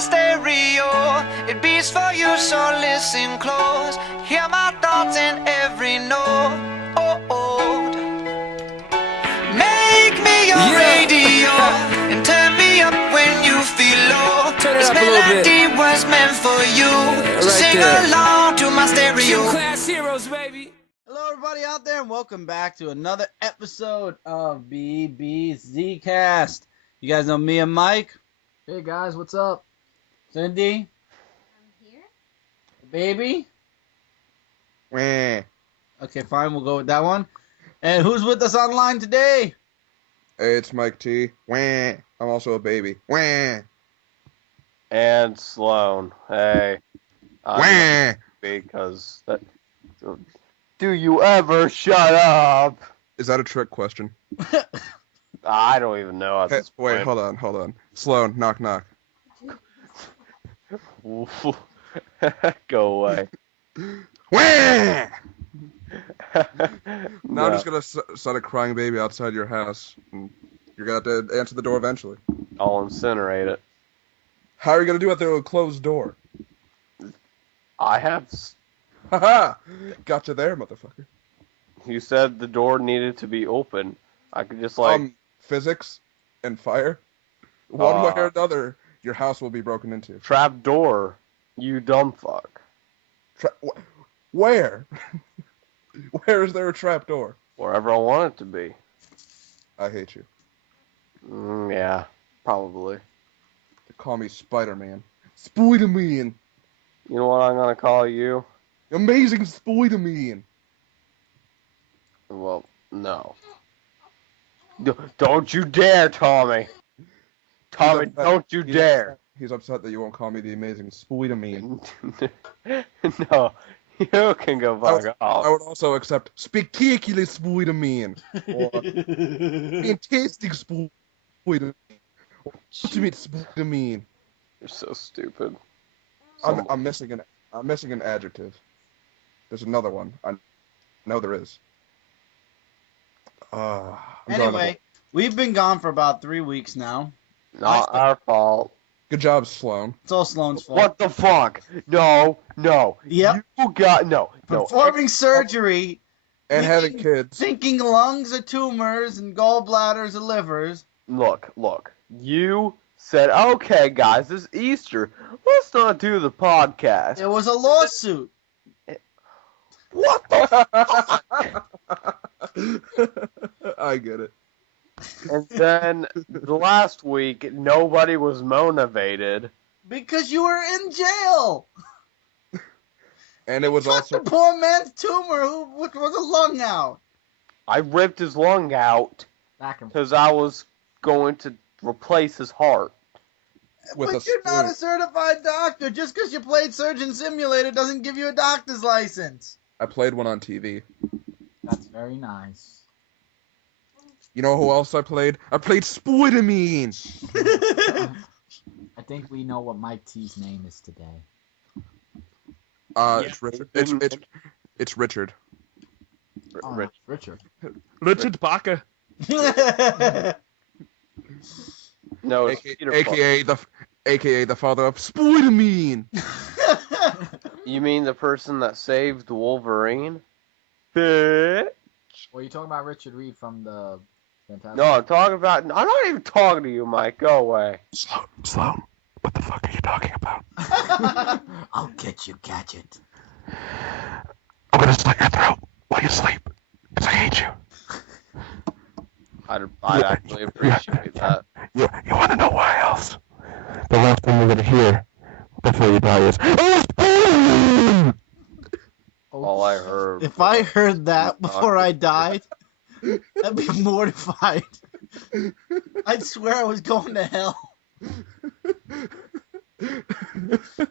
a stereo, it beats for you, so listen close. Hear my thoughts in every note. Make me your radio and turn me up when you feel low. Turn it This up a little bit. melody was meant for you. So right sing there. along to my stereo. Class heroes, baby. Hello, everybody out there, and welcome back to another episode of BBZ Cast. You guys know me and Mike. Hey guys, what's up? Cindy. I'm here. Baby. Wah. Okay, fine, we'll go with that one. And who's with us online today? Hey, it's Mike T. Wah. I'm also a baby. Wah. And Sloan. Hey. Wah. Because that. Do you ever shut up? Is that a trick question? I don't even know. At Hey, this wait, point. hold on. Sloan, knock knock. Go away. Wah. No. Now I'm just gonna set a crying baby outside your house, and you're gonna have to answer the door eventually. I'll incinerate it. How are you gonna do it through a closed door? I have. Haha! Gotcha there, motherfucker. You said the door needed to be open. I could just Physics and fire. One way or another, your house will be broken into. trap door. You dumb fuck. Where? Where is there a trap door? Wherever I want it to be. I hate you. Yeah, probably. They call me Spider-Man. Spider-Man! You know what I'm gonna call you? Amazing Spider-Man! Well, no. Don't you dare, Tommy! Tommy, don't you dare! He's upset that you won't call me the Amazing Spider-Man. No, you can go fuck off. I would also accept Spectacular Spider-Man. Or Fantastic Spider-Man. Or Ultimate Spider-Man. You're so stupid. I'm missing an adjective. There's another one. I know there is. Anyway, we've been gone for about 3 weeks now. Not our fault. Good job, Sloan. It's all Sloan's fault. What the fuck? No. Yep. You got no. Performing surgery, And having kids. thinking lungs are tumors and gallbladders are livers. Look. You said, okay, guys, it's Easter. Let's not do the podcast. It was a lawsuit. What the I get it. And then the last week, nobody was motivated. Because you were in jail. And it was Fuck also the poor man's tumor, which was a lung out. I ripped his lung out Back and because I was going to replace his heart. with But a you're not a spoon. certified doctor. Just because you played Surgeon Simulator doesn't give you a doctor's license. I played one on TV. that's very nice. You know who else I played? I played Spider-Man. I think we know what Mike T's name is today. It's Richard. It's Richard. Oh, Rich. Richard. Richard Baca. No, it's Peter Parker. AKA the father of Spider-Man. You mean the person that saved Wolverine? Bitch. Well, you're talking about Richard Reed from the Fantastic. No, I'm not even talking to you, Mike. Go away. Sloan, what the fuck are you talking about? I'll get you, Gadget. I'm gonna slit your throat while you sleep, because I hate you. I'd actually appreciate that. You wanna know why else? The last thing you're gonna hear before you die is, oh, Spider-Man! All I heard. If I heard that before I died, I'd be mortified. I'd swear I was going to hell.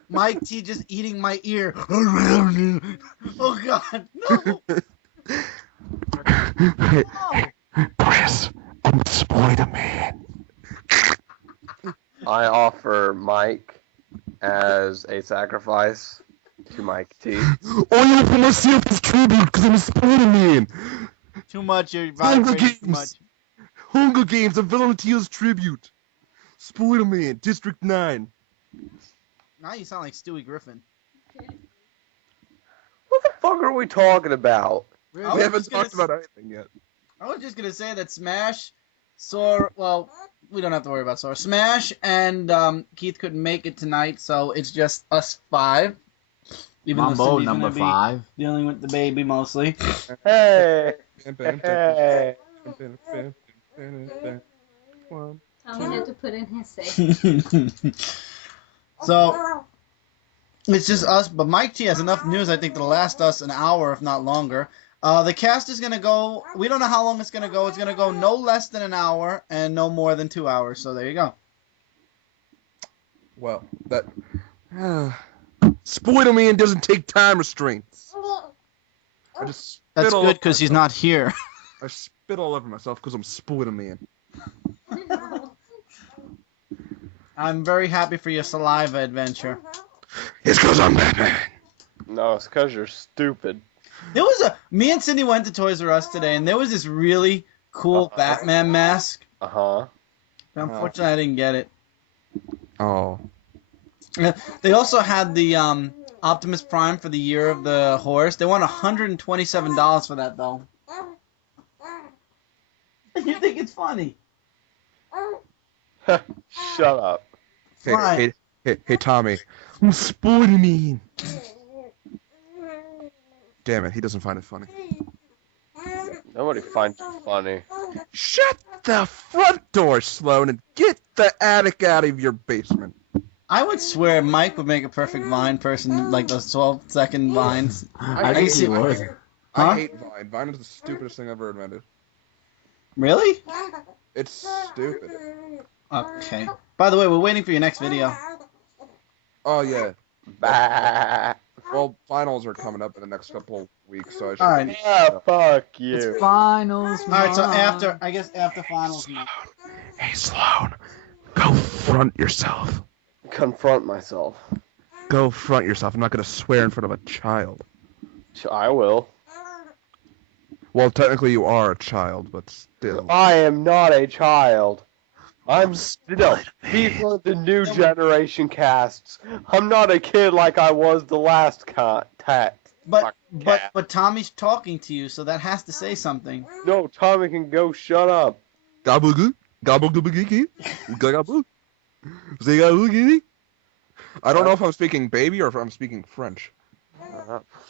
Mike T just eating my ear. Oh God, no! Chris, I'm Spider-Man. I offer Mike as a sacrifice to Mike T. I offer myself as tribute because I'm a Spider-Man. Too much, you're Hunger vibrating too Games. much. Hunger Games, a volunteer's tribute. Spider-Man, District 9. Now you sound like Stewie Griffin. What the fuck are we talking about? I We was haven't just gonna talked about anything yet. I was just gonna say that Smash, Sora. Well, we don't have to worry about Sora. Smash and Keith couldn't make it tonight, so it's just us 5. Even though Mambo Cindy's number gonna be 5. dealing with the baby mostly. Hey! Hey. Tommy had to put in his say. So it's just us, but Mike T has enough news, I think, to last us an hour, if not longer. The cast is gonna go. We don't know how long it's gonna go. It's gonna go no less than an hour and no more than 2 hours. So there you go. Well, that Spoilerman doesn't take time restraints. I just spit That's all good over because he's myself. not here. I spit all over myself because I'm Spoilerman. I'm very happy for your saliva adventure. It's because I'm Batman. No, it's because you're stupid. There was me and Cindy went to Toys R Us today, and there was this really cool Batman mask. Uh-huh. Unfortunately, I didn't get it. Oh. They also had the Optimus Prime for the Year of the Horse. They want $127 for that, though. You think it's funny? Shut up. Right. Hey, Tommy. I'm Spoilerman. Damn it, he doesn't find it funny. Nobody finds it funny. Shut the front door, Sloan, and get the attic out of your basement. I would swear Mike would make a perfect Vine person, like those 12-second Vines. I can think see he would. Huh? I hate Vine. Vine is the stupidest thing ever invented. Really? It's stupid. Okay. By the way, we're waiting for your next video. Oh, yeah. Bah. Well, finals are coming up in the next couple of weeks, so I should... Alright. Ah, fuck It's you. finals. Alright, so Mom. after finals. Hey, Sloan. Go front yourself. Confront myself. Go front yourself. I'm not going to swear in front of a child. I will. Well, technically you are a child, but still. I am not a child. I'm still. These are the new generation casts. I'm not a kid like I was the last contact. But Tommy's talking to you, so that has to say something. No, Tommy can go shut up. Gabagoo? Gabagoo? Gabagoo? Zigaboo? I don't know if I'm speaking baby or if I'm speaking French.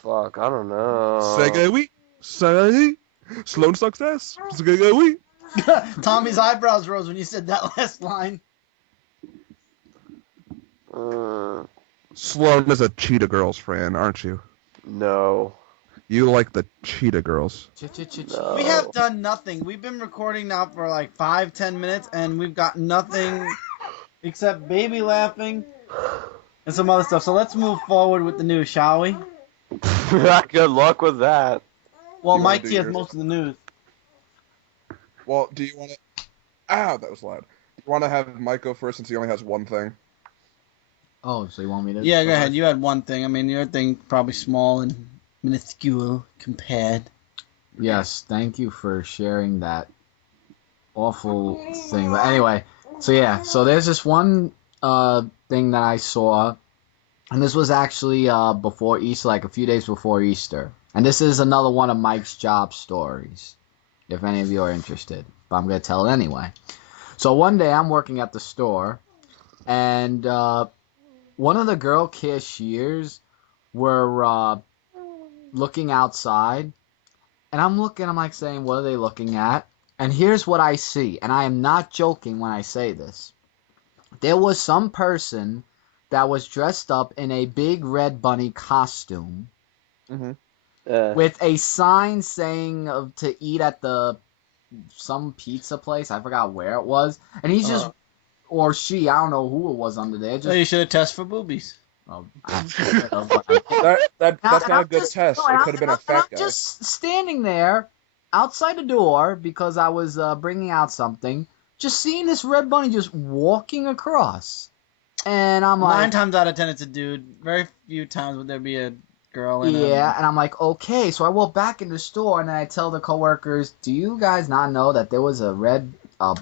Fuck, I don't know. Segawi? Segawi? Sloan success? Segawi? Tommy's eyebrows rose when you said that last line. Sloan is a Cheetah Girls fan, aren't you? No. You like the Cheetah Girls. No. We have done nothing. We've been recording now for like 5-10 minutes, and we've got nothing except baby laughing and some other stuff. So let's move forward with the news, shall we? Good luck with that. Well, You wanna Mike do T has yours? most of the news. Well, do you want to... Ow, that was loud. You want to have Mike go first since he only has one thing? Oh, so you want me to? Yeah, go ahead. You had one thing. I mean, your thing probably small and minuscule compared. Yes, thank you for sharing that awful thing. But anyway, so yeah, so there's this one thing that I saw, and this was actually before Easter, like a few days before Easter. And this is another one of Mike's job stories, if any of you are interested. But I'm going to tell it anyway. So one day I'm working at the store, and one of the girl cashiers were looking outside. And I'm like saying, what are they looking at? And here's what I see. And I am not joking when I say this. There was some person that was dressed up in a big red bunny costume with a sign saying to eat at some pizza place. I forgot where it was. And he's just, or she, I don't know who it was under there. So you should have tested for boobies. Oh, That's not a good test. It could have been a fat I'm guy. just standing there outside the door because I was bringing out something, just seeing this red bunny just walking across. And I'm like... 9 times out of 10 it's a dude. Very few times would there be a girl in Yeah, and I'm like, okay. So I walk back in the store and then I tell the coworkers, do you guys not know that there was a red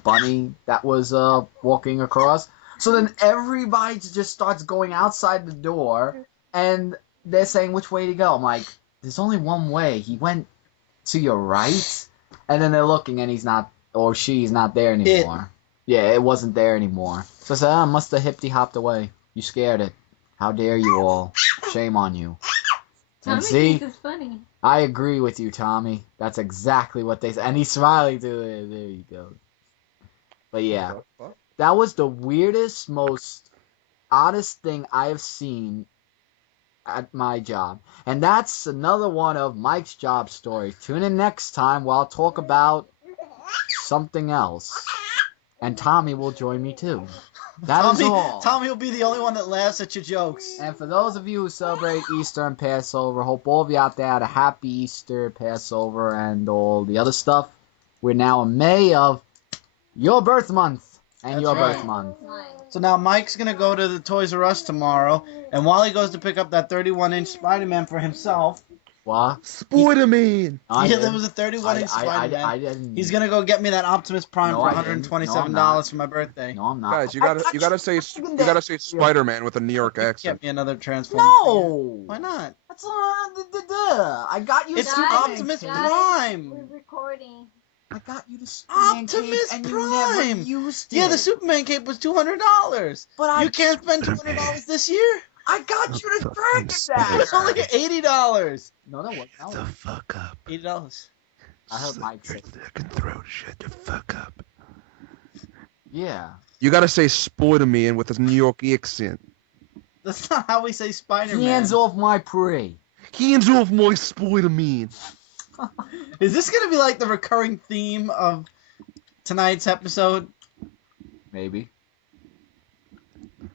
bunny that was walking across? So then everybody just starts going outside the door, and they're saying which way to go. I'm like, there's only one way. He went to your right, and then they're looking, and he's not, or she's not there anymore. Yeah, it wasn't there anymore. So I said, must have hippity hopped away. You scared it. How dare you all? Shame on you. Tommy And see, thinks it's funny. I agree with you, Tommy. That's exactly what they said. And he's smiling to it. There you go. But yeah, that was the weirdest, most oddest thing I have seen at my job. And that's another one of Mike's job stories. Tune in next time where I'll talk about something else. And Tommy will join me too. That is all. Tommy will be the only one that laughs at your jokes. And for those of you who celebrate Easter and Passover, hope all of you out there had a happy Easter, Passover, and all the other stuff. We're now in May of your birth month and That's your right. birth month. So now Mike's going to go to the Toys R Us tomorrow, and while he goes to pick up that 31-inch Spider-Man for himself... What? Spider-Man! There was a 31-inch Spider-Man. I didn't. He's going to go get me that Optimus Prime No, for I didn't. $127 No, I'm not. for my birthday. No, I'm not. Guys, you gotta say Spider-Man with a New York accent. Get me another Transformer. No! Why not? That's I got you It's Superman Optimus cape. Prime. We're recording. I got you the Superman Optimus cape and Prime. you never used it. Yeah, the Superman cape was $200. But You can't spend $200 this year? I got you the Dragon Dagger. It's only $80. No, that wasn't. Shut the fuck up. $80. I heard Mike say. Fucking throat. Shut the fuck up. Yeah. You gotta say Spider-Man with his New York accent. That's not how we say Spider-Man. Hands off my prey. Hands off my Spider-Man. Is this going to be like the recurring theme of tonight's episode? Maybe.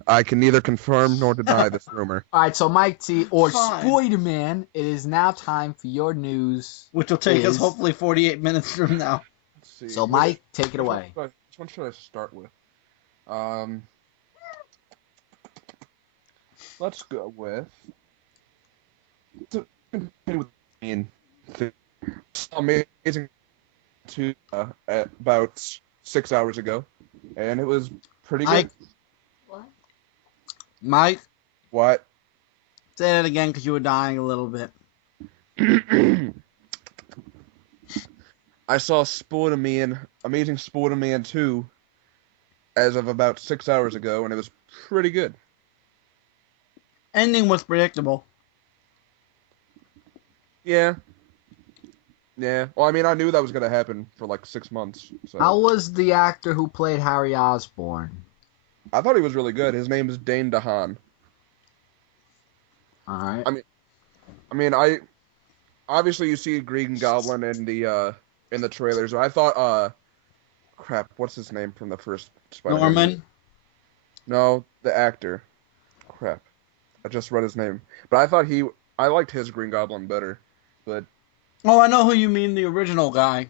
I can neither confirm nor deny this rumor. All right, so Mike T or Fine. Spider-Man, it is now time for your news. Which will take us Is- hopefully 48 minutes from now. Let's see. So Mike, take it away. Which one should I start with? Let's go with. Amazing to at about 6 hours ago, and it was pretty good. What? Mike, What? say that again because you were dying a little bit. I saw Spider-Man, Amazing Spider-Man 2, as of about 6 hours ago, and it was pretty good. Ending was predictable. Yeah. Yeah. Well, I mean, I knew that was going to happen for like 6 months. So. How was the actor who played Harry Osborn? I thought he was really good. His name is Dane DeHaan. All right. I mean, I obviously you see Green Goblin in the trailers. I thought, crap, what's his name from the first Spider-Man? Norman? No, the actor. Crap, I just read his name. But I liked his Green Goblin better. But Oh, I know who you mean, the original guy.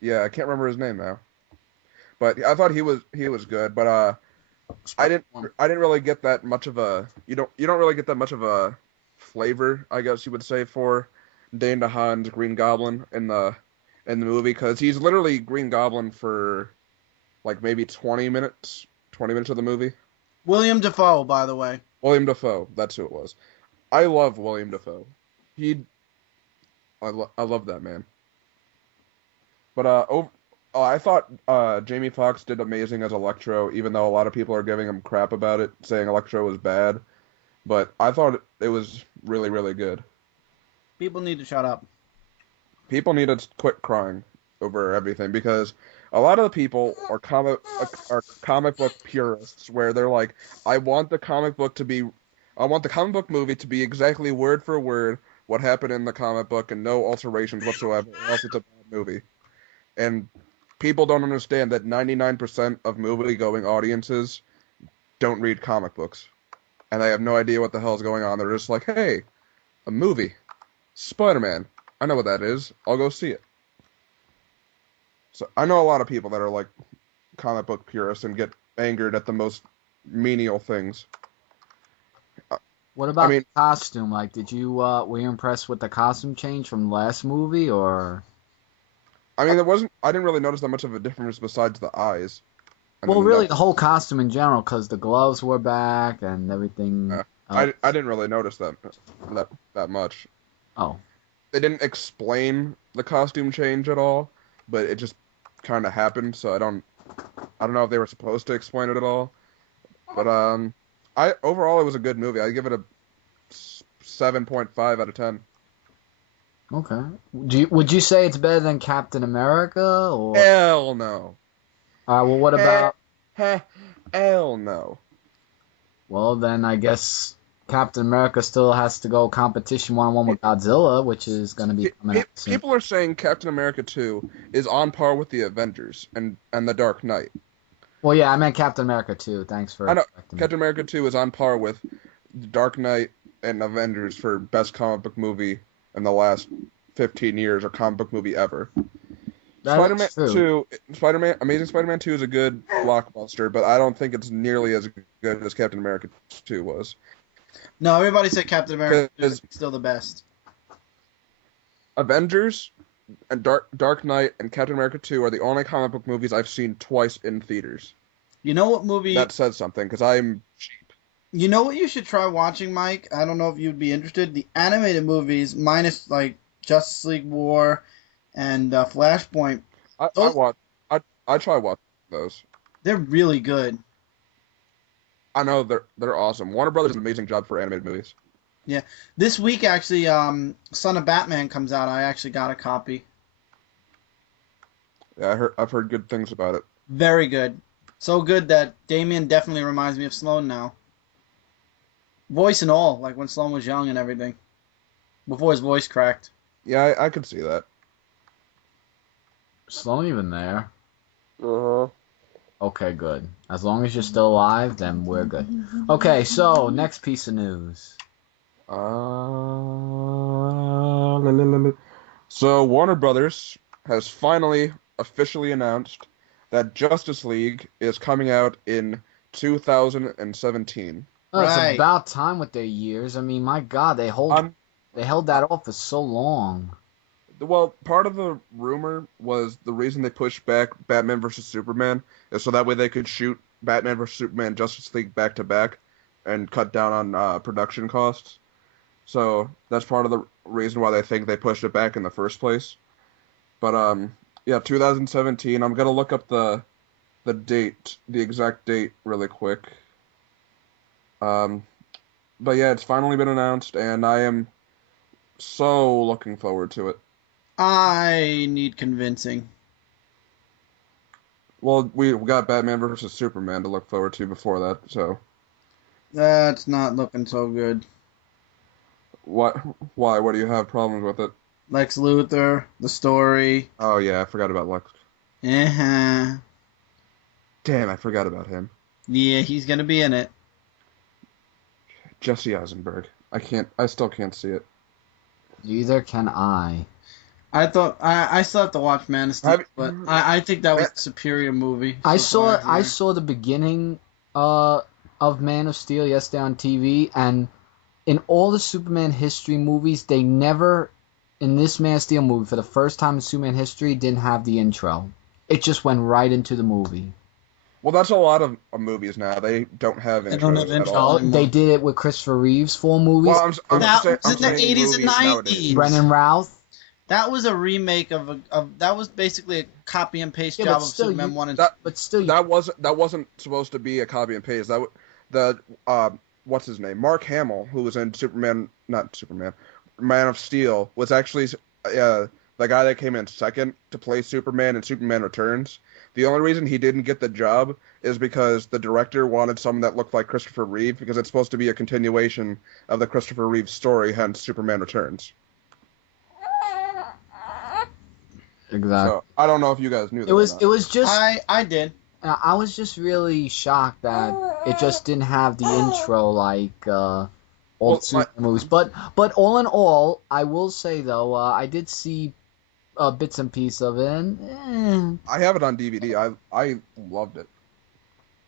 yeah, I can't remember his name now. But I thought he was good. But I didn't really get that much of a you don't really get that much of a flavor, I guess you would say, for Dane DeHaan's Green Goblin in the movie, because he's literally Green Goblin for like maybe 20 minutes of the movie. William Dafoe, by the way. William Dafoe, that's who it was. I love William Dafoe. I love that man. But I thought Jamie Foxx did amazing as Electro, even though a lot of people are giving him crap about it, saying Electro was bad. But I thought it was really, really good. People need to shut up. People need to quit crying over everything, because a lot of the people are comic book purists, where they're like, I want the comic book movie to be exactly word for word what happened in the comic book and no alterations whatsoever, or else it's a bad movie. And people don't understand that 99% of movie-going audiences don't read comic books. And they have no idea what the hell is going on. They're just like, hey, a movie. Spider-Man. I know what that is. I'll go see it. So I know a lot of people that are like comic book purists and get angered at the most menial things. What about mean- the costume? Like, were you impressed with the costume change from the last movie, or? I mean, I didn't really notice that much of a difference besides the eyes. And Well, then really, the whole costume in general, because the gloves were back and everything. I didn't really notice that much. Oh. They didn't explain the costume change at all, but it just kind of happened. So I don't know if they were supposed to explain it at all. But overall it was a good movie. I give it a 7.5 out of 10. Okay. Would you say it's better than Captain America or? Hell no. Well, what about? Hell no. Well, then I guess Captain America still has to go competition 1-on-1 with Godzilla, which is going to be coming out soon. People are saying Captain America 2 is on par with the Avengers and The Dark Knight. Well, yeah, I meant Captain America 2. Thanks for. I know correcting me. Captain America 2 is on par with The Dark Knight and Avengers for best comic book movie in the last 15 years or comic book movie ever. That is true. Amazing Spider-Man 2 is a good blockbuster, but I don't think it's nearly as good as Captain America 2 was. No, everybody said Captain America is still the best. Avengers and Dark Knight and Captain America 2 are the only comic book movies I've seen twice in theaters. You know what movie? That says something, because I'm cheap. You know what you should try watching, Mike? I don't know if you'd be interested. The animated movies, minus like Justice League War and Flashpoint. I try watching those. They're really good. I know they're awesome. Warner Brothers does an amazing job for animated movies. Yeah. This week, actually, Son of Batman comes out. I actually got a copy. Yeah, I've heard good things about it. Very good. So good that Damien definitely reminds me of Sloane now. Voice and all, like when Sloane was young and everything. Before his voice cracked. Yeah, I could see that. Sloan even there? Uh-huh. Okay, good. As long as you're still alive, then we're good. Okay, so next piece of news. So Warner Brothers has finally officially announced that Justice League is coming out in 2017. Oh, Right. It's about time with their years. I mean, my God, they held that off for so long. Well, part of the rumor was the reason they pushed back Batman vs. Superman is so that way they could shoot Batman vs. Superman and Justice League back to back and cut down on production costs. So that's part of the reason why they think they pushed it back in the first place. But yeah, 2017. I'm gonna look up the date, the exact date, really quick. But yeah, it's finally been announced, and I am so looking forward to it. I need convincing. Well, we got Batman vs. Superman to look forward to before that, so. That's not looking so good. What? Why? What do you have problems with it? Lex Luthor, the story. Oh yeah, I forgot about Lex. Uh-huh. Damn, I forgot about him. Yeah, he's gonna be in it. Jesse Eisenberg. I still can't see it. Neither can I. I thought I still have to watch Man of Steel, Have- but I think that was a superior movie. I so far saw here. saw the beginning of Man of Steel yesterday on TV, and in all the Superman history movies, they never, in this Man of Steel movie, for the first time in Superman history, didn't have the intro. It just went right into the movie. Well, that's a lot of movies now. They don't have They don't have intros at intros. all. anymore. They did it with Christopher Reeve's 4 movies. Well, I'm That saying, was in the 80s and movies nowadays. 90s. Brennan Routh. That was a remake of that was basically a copy and paste Yeah, but job of still, Superman you- 1 and That- But still, That wasn't supposed to be a copy and paste. What's his name? Mark Hamill, who was in Man of Steel, was actually the guy that came in second to play Superman in Superman Returns. The only reason he didn't get the job is because the director wanted someone that looked like Christopher Reeve, because it's supposed to be a continuation of the Christopher Reeve story, hence Superman Returns. exactly. So I don't know if you guys knew that. It was just I did. I was just really shocked that it just didn't have the intro like all the Superman movies. But all in all, I will say though, I did see bits and pieces of it, and I have it on DVD. I loved it.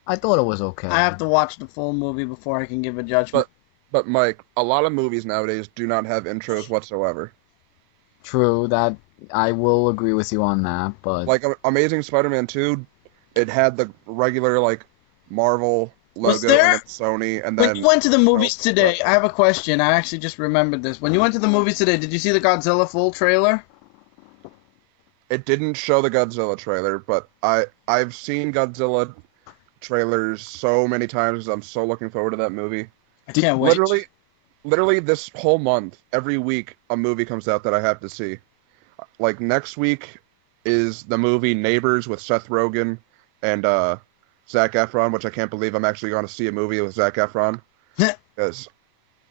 I thought it was okay. I have to watch the full movie before I can give a judgment. But Mike, a lot of movies nowadays do not have intros whatsoever. True, that I will agree with you on that, but Like Amazing Spider-Man 2 it had the regular like Marvel logo Was there- and then Sony, and When then you went to the movies today, I have a question. I actually just remembered this. When you went to the movies today, did you see the Godzilla full trailer? it didn't show the Godzilla trailer, but I've seen Godzilla trailers so many times because I'm so looking forward to that movie. I can't wait. Literally this whole month, every week a movie comes out that I have to see. Like next week is the movie Neighbors with Seth Rogen and Zac Efron, which I can't believe I'm actually going to see a movie with Zac Efron. Because,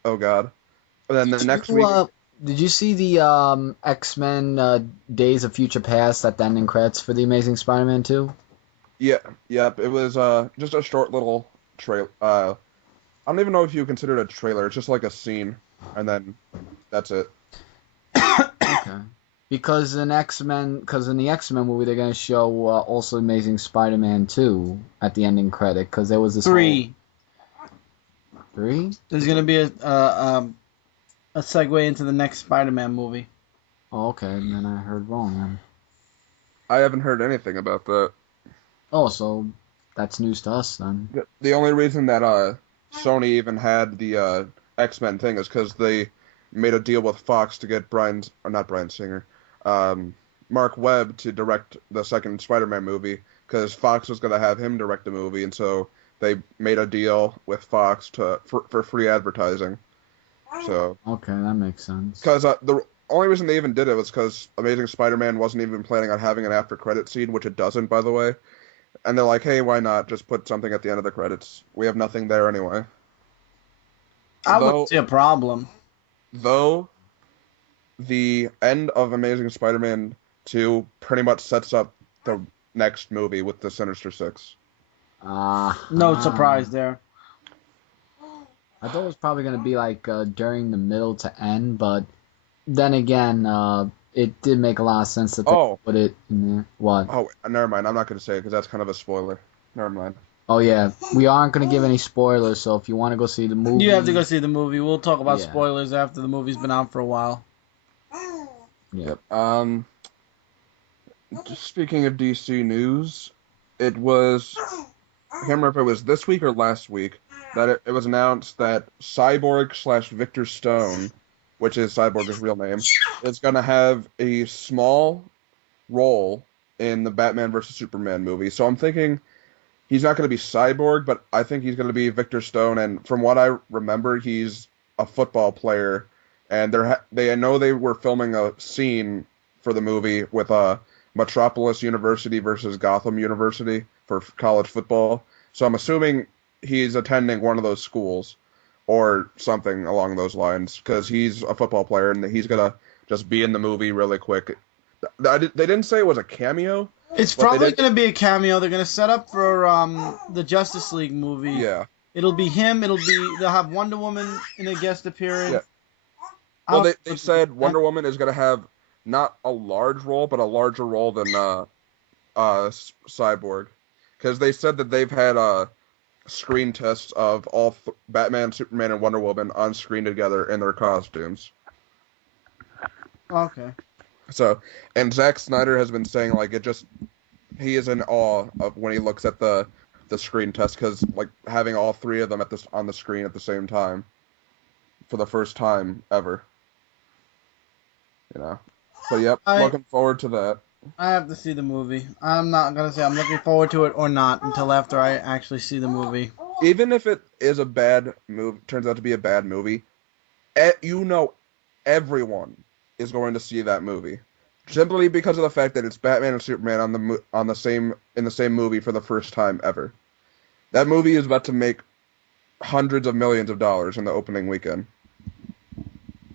oh god. And then the next week, Did you see the X-Men Days of Future Past at the ending credits for The Amazing Spider-Man 2? yep, it was just a short little trailer. I don't even know if you consider it a trailer. It's just like a scene, and then that's it. Okay. Because in the X-Men movie they're gonna show also Amazing Spider-Man 2 at the ending credit because there was this 3. whole... 3? There's gonna be a segue into the next Spider-Man movie. Oh, okay, then I heard wrong then. I haven't heard anything about that. Oh, so that's news to us then. The only reason that Sony even had the X-Men thing is because they made a deal with Fox to get Mark Webb to direct the second Spider-Man movie because Fox was going to have him direct the movie, and so they made a deal with Fox for free advertising. So Okay, that makes sense. because the only reason they even did it was because Amazing Spider-Man wasn't even planning on having an after-credit scene, which it doesn't, by the way. And they're like, hey, why not just put something at the end of the credits? We have nothing there anyway. I wouldn't see a problem. Though the end of Amazing Spider-Man 2 pretty much sets up the next movie with the Sinister Six. No surprise there. I thought it was probably going to be like during the middle to end, but then again, it did make a lot of sense that they put it in there. What? Oh, never mind. I'm not going to say it because that's kind of a spoiler. Never mind. Oh, yeah. We aren't going to give any spoilers, so if you want to go see the movie... You have to go see the movie. We'll talk about Yeah. spoilers after the movie's been out for a while. Yep. Just speaking of DC news, it was... I can't remember if it was this week or last week that it was announced that Cyborg/Victor Stone, which is Cyborg's real name, is going to have a small role in the Batman vs. Superman movie. So I'm thinking he's not going to be Cyborg, but I think he's going to be Victor Stone. And from what I remember, he's a football player. And I know they were filming a scene for the movie with Metropolis University versus Gotham University for college football. So I'm assuming he's attending one of those schools or something along those lines because he's a football player and he's going to just be in the movie really quick. They didn't say it was a cameo. It's probably going to be a cameo. They're going to set up for the Justice League movie. Yeah. It'll be him. They'll have Wonder Woman in a guest appearance. Yeah. Well, they said Wonder Woman is going to have not a large role, but a larger role than Cyborg. Because they said that they've had screen tests of all Batman, Superman, and Wonder Woman on screen together in their costumes. Okay. So, and Zack Snyder has been saying like he is in awe of when he looks at the screen test because like having all three of them on the screen at the same time for the first time ever. You know. So yep, looking forward to that. I have to see the movie. I'm not gonna say I'm looking forward to it or not until after I actually see the movie. Even if it is a bad movie, turns out to be a bad movie, everyone is going to see that movie simply because of the fact that it's Batman and Superman in the same movie for the first time ever. That movie is about to make hundreds of millions of dollars in the opening weekend.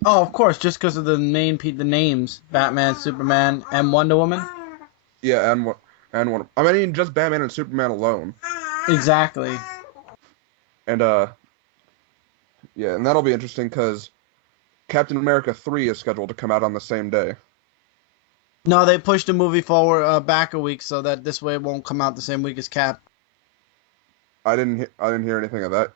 Oh, of course, just because of the names: Batman, Superman, and Wonder Woman. Yeah, and one. I mean, just Batman and Superman alone. Exactly. And yeah, and that'll be interesting because Captain America 3 is scheduled to come out on the same day. No, they pushed the movie forward back a week so that this way it won't come out the same week as Cap. I didn't hear anything of that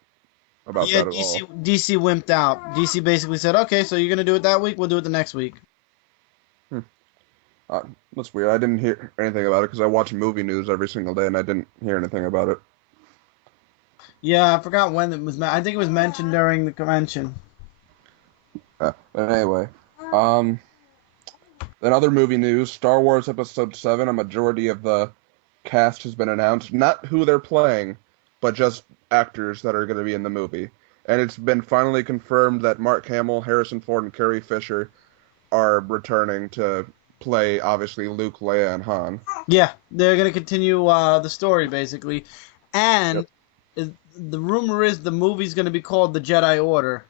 about that at all. DC wimped out. DC basically said, "Okay, so you're gonna do it that week. We'll do it the next week." That's weird. I didn't hear anything about it because I watch movie news every single day, and I didn't hear anything about it. Yeah, I forgot when it was. I think it was mentioned during the convention. But anyway, then other movie news: Star Wars Episode 7. A majority of the cast has been announced. Not who they're playing, but just actors that are going to be in the movie. And it's been finally confirmed that Mark Hamill, Harrison Ford, and Carrie Fisher are returning to play, obviously, Luke, Leia, and Han. Yeah, they're gonna continue the story basically, and the rumor is the movie's gonna be called The Jedi Order.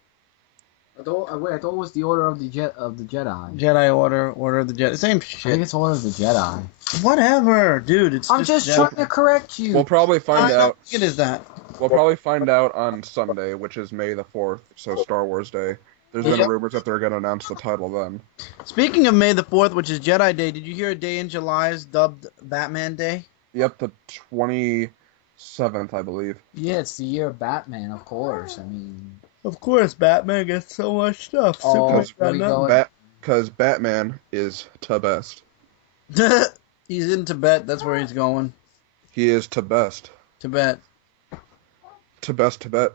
I thought it was the Order of the Jedi. Jedi Order of the Jedi. Same I think shit. it's Order of the Jedi. Whatever, dude. It's I'm just Jedi. trying to correct you. We'll probably find I out. don't think it is that. We'll probably find out on Sunday, which is May the 4th, so Star Wars Day. There's been Yep. rumors that they're going to announce the title then. Speaking of May the 4th, which is Jedi Day, did you hear a day in July is dubbed Batman Day? Yep, the 27th, I believe. Yeah, it's the year of Batman, of course. I mean, Of course, Batman gets so much stuff. Oh, Superman's here got we nothing. go. Because Batman is to best. He's in Tibet. That's where he's going. He is to best. Tibet. To best Tibet.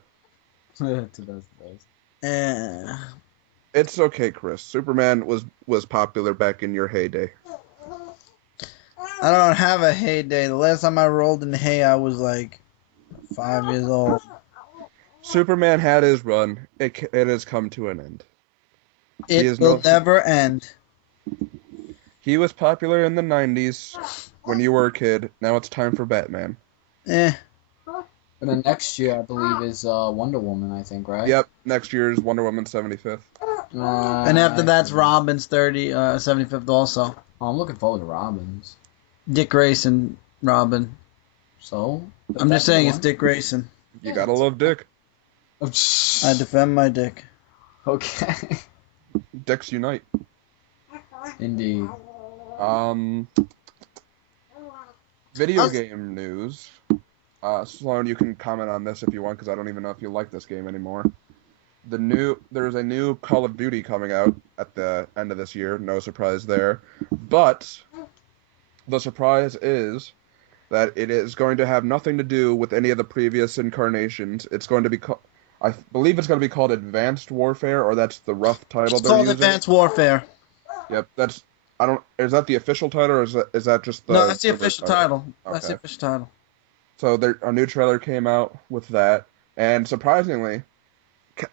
to those. Eh. It's okay, Chris. Superman was popular back in your heyday. I don't have a heyday. The last time I rolled in hay, I was like 5 years old. Superman had his run. It has come to an end. It will never end. He was popular in the 90s when you were a kid. Now it's time for Batman. Eh. And then next year, I believe, is Wonder Woman, I think, right? Yep, next year's Wonder Woman 75th. And after that's Robin's 75th also. Oh, I'm looking forward to Robin's. Dick Grayson, Robin. So? I'm just saying it's Dick Grayson. You gotta love Dick. I defend my dick. Okay. Dicks unite. Indeed. Video game news. Sloan, you can comment on this if you want, because I don't even know if you like this game anymore. There's a new Call of Duty coming out at the end of this year. No surprise there. But the surprise is that it is going to have nothing to do with any of the previous incarnations. It's going to be I believe it's going to be called Advanced Warfare, or that's the rough title It's they're called using. Advanced Warfare. Yep, is that the official title, or is that just the... No, that's the official title. That's the Okay. official title. So a new trailer came out with that, and surprisingly,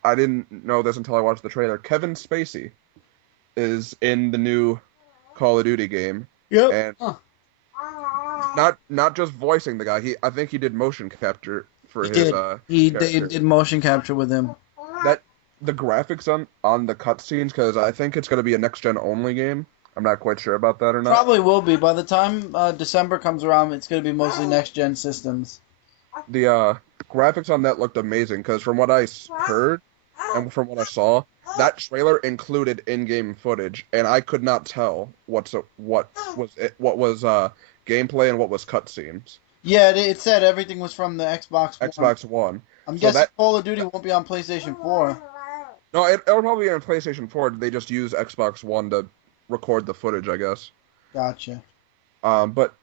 I didn't know this until I watched the trailer, Kevin Spacey is in the new Call of Duty game. Yep. And not just voicing the guy, I think he did motion capture for his He character. did motion capture with him. The graphics on the cutscenes, because I think it's going to be a next-gen only game. I'm not quite sure about that or not. Probably will be. By the time December comes around, it's going to be mostly next-gen systems. The graphics on that looked amazing, because from what I heard and from what I saw, that trailer included in-game footage, and I could not tell what was gameplay and what was cutscenes. Yeah, it said everything was from the Xbox One. Xbox One. I'm So guessing Call of Duty won't be on PlayStation 4. No, it'll probably be on PlayStation 4. They just use Xbox One to record the footage, I guess. Gotcha. But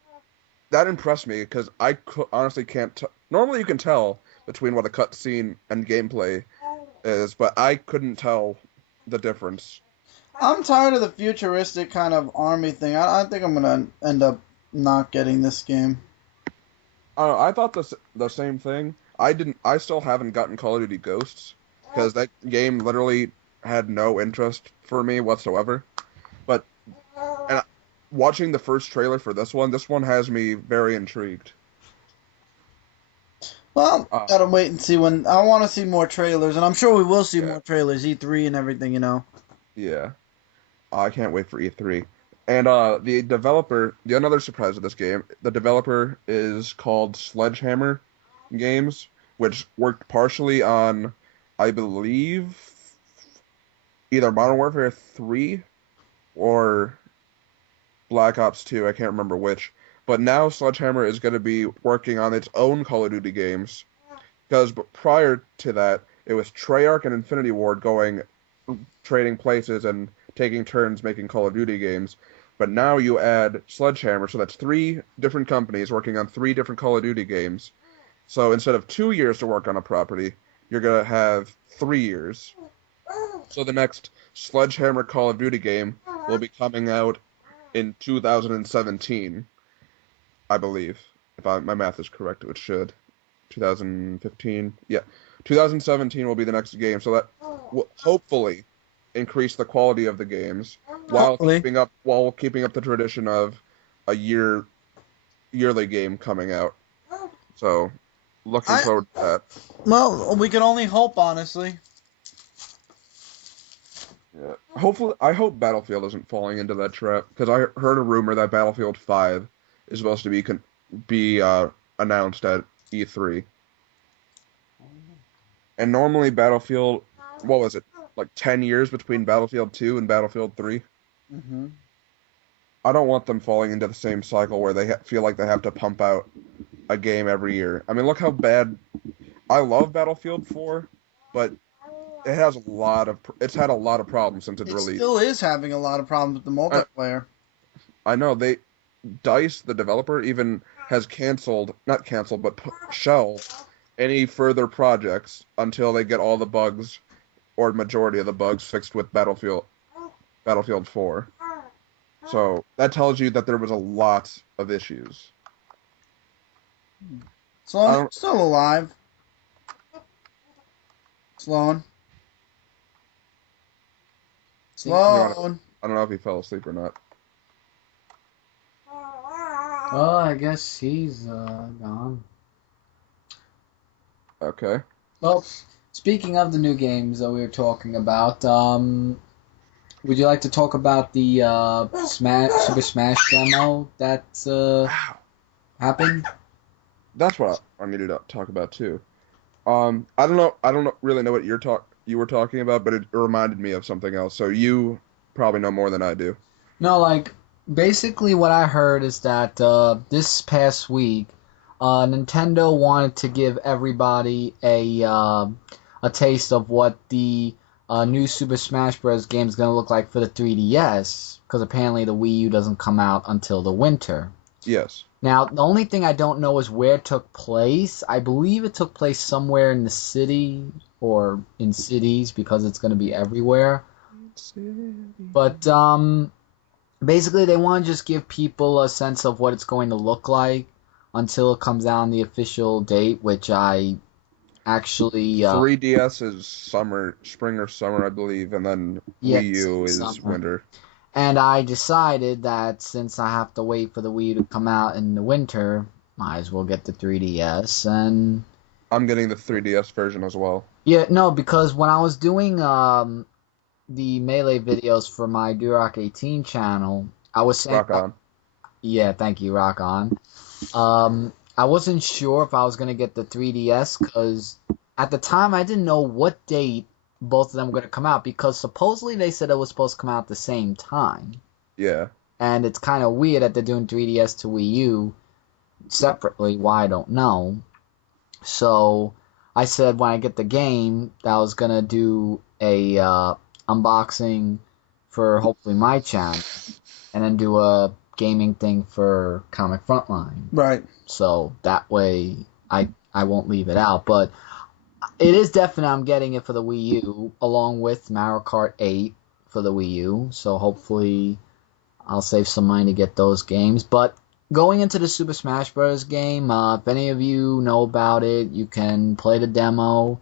that impressed me, because I honestly can't... Normally you can tell between what a cutscene and gameplay is, but I couldn't tell the difference. I'm tired of the futuristic kind of army thing. I think I'm going to end up not getting this game. I thought the same thing. I still haven't gotten Call of Duty Ghosts, because that game literally had no interest for me whatsoever. But watching the first trailer for this one has me very intrigued. Well, gotta wait and see when... I want to see more trailers, and I'm sure we will see more trailers, E3 and everything, you know. Yeah. I can't wait for E3. And the developer, another surprise of this game, the developer is called Sledgehammer Games, which worked partially on, I believe, either Modern Warfare 3 or Black Ops 2. I can't remember which. But now Sledgehammer is going to be working on its own Call of Duty games. Because prior to that, it was Treyarch and Infinity Ward trading places and taking turns making Call of Duty games. But now you add Sledgehammer, so that's 3 different companies working on 3 different Call of Duty games. So instead of 2 years to work on a property, you're going to have 3 years. So the next Sledgehammer Call of Duty game will be coming out in 2017, I believe. If my math is correct, it should. 2015. Yeah. 2017 will be the next game, so that will hopefully increase the quality of the games while Hopefully. keeping up the tradition of a yearly game coming out. So, looking forward to that. Well, we can only hope, honestly. Yeah. Hopefully, I hope Battlefield isn't falling into that trap because I heard a rumor that Battlefield 5 is supposed to be announced at E3. And normally Battlefield, what was it, like 10 years between Battlefield 2 and Battlefield 3? Mm-hmm. I don't want them falling into the same cycle where they feel like they have to pump out a game every year. I mean, look how bad. I love Battlefield 4, but it has it's had a lot of problems since its It release. still is having a lot of problems with the multiplayer. I know DICE, the developer, even has not canceled, but shelved any further projects until they get all the bugs, or majority of the bugs, fixed with Battlefield 4. So that tells you that there was a lot of issues. Sloan, still alive. Sloan. Sloan. I don't know if he fell asleep or not. Oh, I guess he's gone. Okay. Well, speaking of the new games that we were talking about, would you like to talk about the Super Smash demo that happened? That's what I needed to talk about too. I don't really know what you were talking about, but it reminded me of something else. So you probably know more than I do. No, like basically what I heard is that this past week, Nintendo wanted to give everybody a taste of what the new Super Smash Bros. Game is going to look like for the 3DS, because apparently the Wii U doesn't come out until the winter. Yes. Now, the only thing I don't know is where it took place. I believe it took place somewhere in the city or in cities because it's going to be everywhere. But basically, they want to just give people a sense of what it's going to look like until it comes out on the official date, which I actually... 3DS is spring or summer, I believe, and then Wii U is summer. winter. And I decided that since I have to wait for the Wii U to come out in the winter, might as well get the 3DS. And I'm getting the 3DS version as well. yeah, no, because when I was doing the Melee videos for my Durock 18 channel, I was saying... Rock on. Yeah, thank you, Rock on. I wasn't sure if I was going to get the 3DS, because at the time I didn't know what date both of them were going to come out, because supposedly they said it was supposed to come out at the same time. Yeah. And it's kind of weird that they're doing 3DS to Wii U separately. Why, I don't know. So I said when I get the game that I was going to do a unboxing for hopefully my channel, and then do a gaming thing for Comic Frontline. Right. So that way I won't leave it out. But it is definite I'm getting it for the Wii U, along with Mario Kart 8 for the Wii U. So hopefully I'll save some money to get those games. But going into the Super Smash Bros. Game, if any of you know about it, you can play the demo,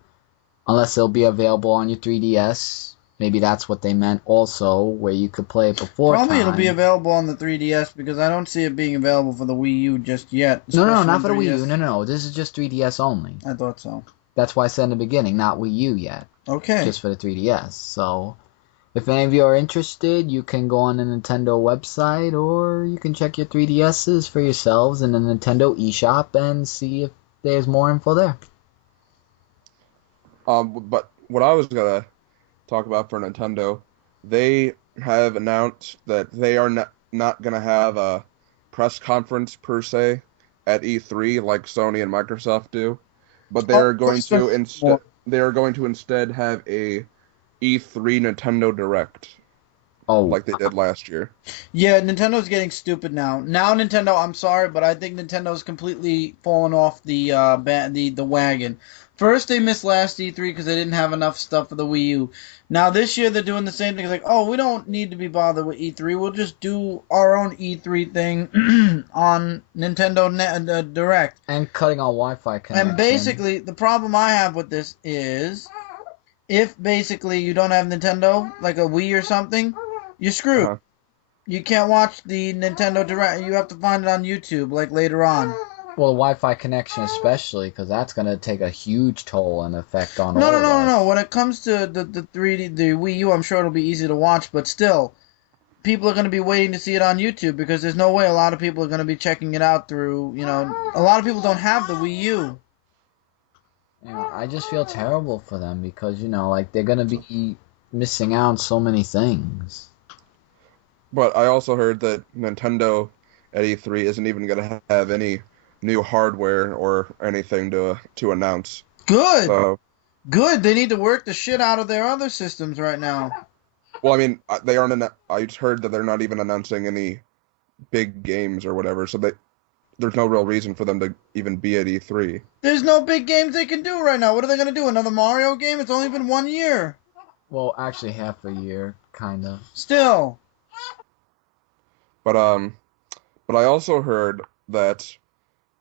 unless it'll be available on your 3DS. Maybe that's what they meant also, where you could play it before Probably time. it'll be available on the 3DS, because I don't see it being available for the Wii U just yet. No, especially not for the 3DS. Wii U. No. This is just 3DS only. I thought so. That's why I said in the beginning, not Wii U yet. Okay. Just for the 3DS. So, if any of you are interested, you can go on the Nintendo website, or you can check your 3DSs for yourselves in the Nintendo eShop and see if there's more info there. But what I was gonna talk about for Nintendo, they have announced that they are not gonna have a press conference per se at E3 like Sony and Microsoft do, but they're going to instead have a E3 Nintendo Direct. Oh, like they did last year. Yeah, Nintendo's getting stupid now. Now Nintendo, I'm sorry, but I think Nintendo's completely fallen off the wagon. First they missed last E3 because they didn't have enough stuff for the Wii U. Now this year they're doing the same thing. It's like, oh, we don't need to be bothered with E3. We'll just do our own E3 thing on Nintendo Direct. and cutting on Wi-Fi connection. And basically, the problem I have with this is, if basically you don't have Nintendo, like a Wii or something, you're screwed. Uh-huh. You can't watch the Nintendo Direct. You have to find it on YouTube, like later on. Well, the Wi-Fi connection especially, because that's going to take a huge toll and effect on all No. of us. When it comes to the 3D, the Wii U, I'm sure it'll be easy to watch, but still, people are going to be waiting to see it on YouTube because there's no way a lot of people are going to be checking it out through, a lot of people don't have the Wii U. I just feel terrible for them because, like, they're going to be missing out on so many things. But I also heard that Nintendo at E3 isn't even going to have any new hardware or anything to announce. Good. So, Good. They need to work the shit out of their other systems right now. well, I mean, they aren't. I just heard that they're not even announcing any big games or whatever. So there's no real reason for them to even be at E3. There's no big games they can do right now. What are they going to do? Another Mario game? It's only been 1 year. Well, actually half a year, kind of. Still. But I also heard that,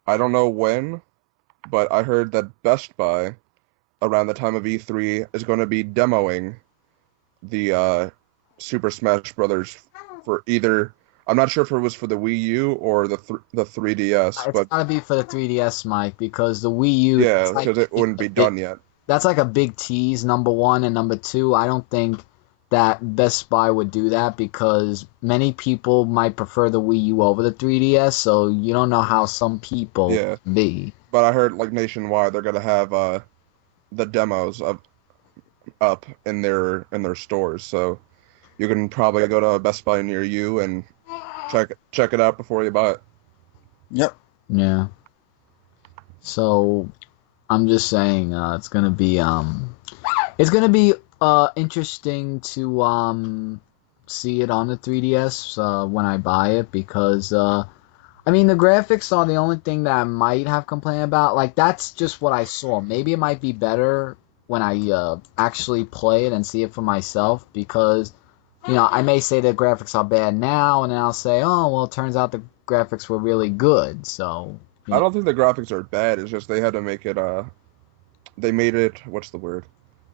I don't know when, but I heard that Best Buy, around the time of E3, is going to be demoing the Super Smash Brothers for either. I'm not sure if it was for the Wii U or the 3DS, It's but got to be for the 3DS, Mike, because the Wii U... yeah, it's like- because it wouldn't be done yet. That's like a big tease, number one, and number two, I don't think that Best Buy would do that because many people might prefer the Wii U over the 3DS, so you don't know how some people Yeah. be. But I heard like nationwide they're gonna have the demos up in their stores, so you can probably go to a Best Buy near you and check it out before you buy it. Yep. Yeah. So I'm just saying it's gonna be interesting to see it on the 3DS when I buy it because I mean the graphics are the only thing that I might have complained about. Like that's just what I saw. Maybe it might be better when I actually play it and see it for myself because I may say the graphics are bad now and then I'll say, oh well, it turns out the graphics were really good. So I don't think the graphics are bad. It's just they had to make it they made it, what's the word,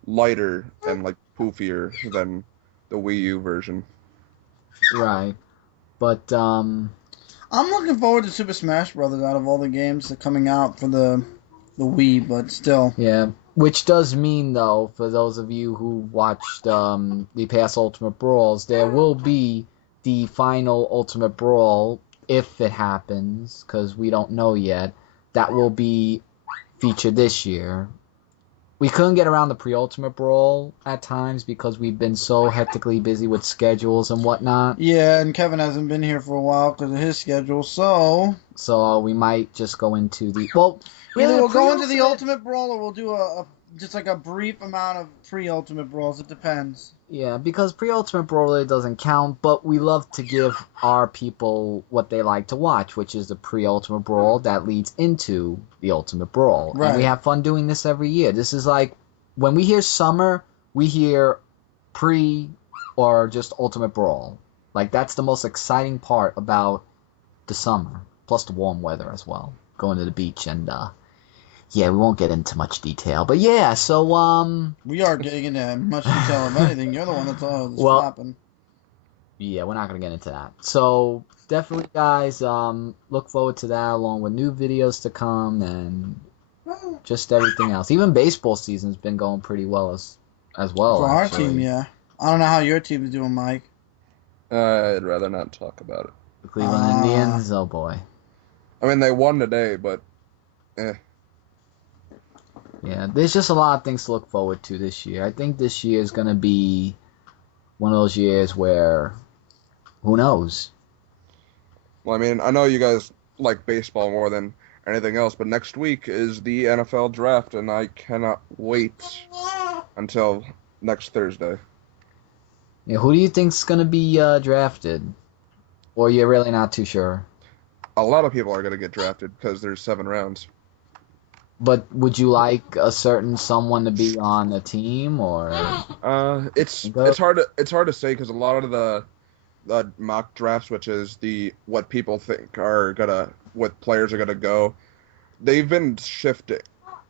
lighter and like poofier than the Wii U version. right, but I'm looking forward to Super Smash Brothers out of all the games that are coming out for the Wii, but still. yeah, which does mean though, for those of you who watched the past Ultimate Brawls, there will be the final Ultimate Brawl if it happens, because we don't know yet. That will be featured this year. We couldn't get around the pre-Ultimate Brawl at times because we've been so hectically busy with schedules and whatnot. Yeah, and Kevin hasn't been here for a while because of his schedule, so So we might just go into the... Well, either really, we'll go into the pre-Ultimate- Ultimate Brawl or we'll do just like a brief amount of pre-Ultimate Brawls. It depends. Yeah, because pre-Ultimate Brawl really doesn't count, but we love to give our people what they like to watch, which is the pre-Ultimate Brawl that leads into the Ultimate Brawl. Right. And we have fun doing this every year. This is like, when we hear summer, we hear pre or just Ultimate Brawl. Like, that's the most exciting part about the summer, plus the warm weather as well. Going to the beach and, yeah, we won't get into much detail. But yeah, so, We are getting into much detail of anything. You're the one that's Well- flopping. yeah, we're not going to get into that. So, definitely, guys, look forward to that along with new videos to come and just everything else. Even baseball season's been going pretty well as well. For our actually. team, yeah. I don't know how your team is doing, Mike. I'd rather not talk about it. The Cleveland Indians, oh boy. I mean, they won today, but Yeah, there's just a lot of things to look forward to this year. I think this year is going to be one of those years where, who knows? well, I mean, I know you guys like baseball more than anything else, but next week is the NFL draft, and I cannot wait until next Thursday. Yeah, who do you think's gonna be drafted? Or you're really not too sure? A lot of people are gonna get drafted because there's 7 rounds. But would you like a certain someone to be on the team, or It's hard to say because a lot of the mock drafts, which is what people think what players are gonna go, they've been shifting.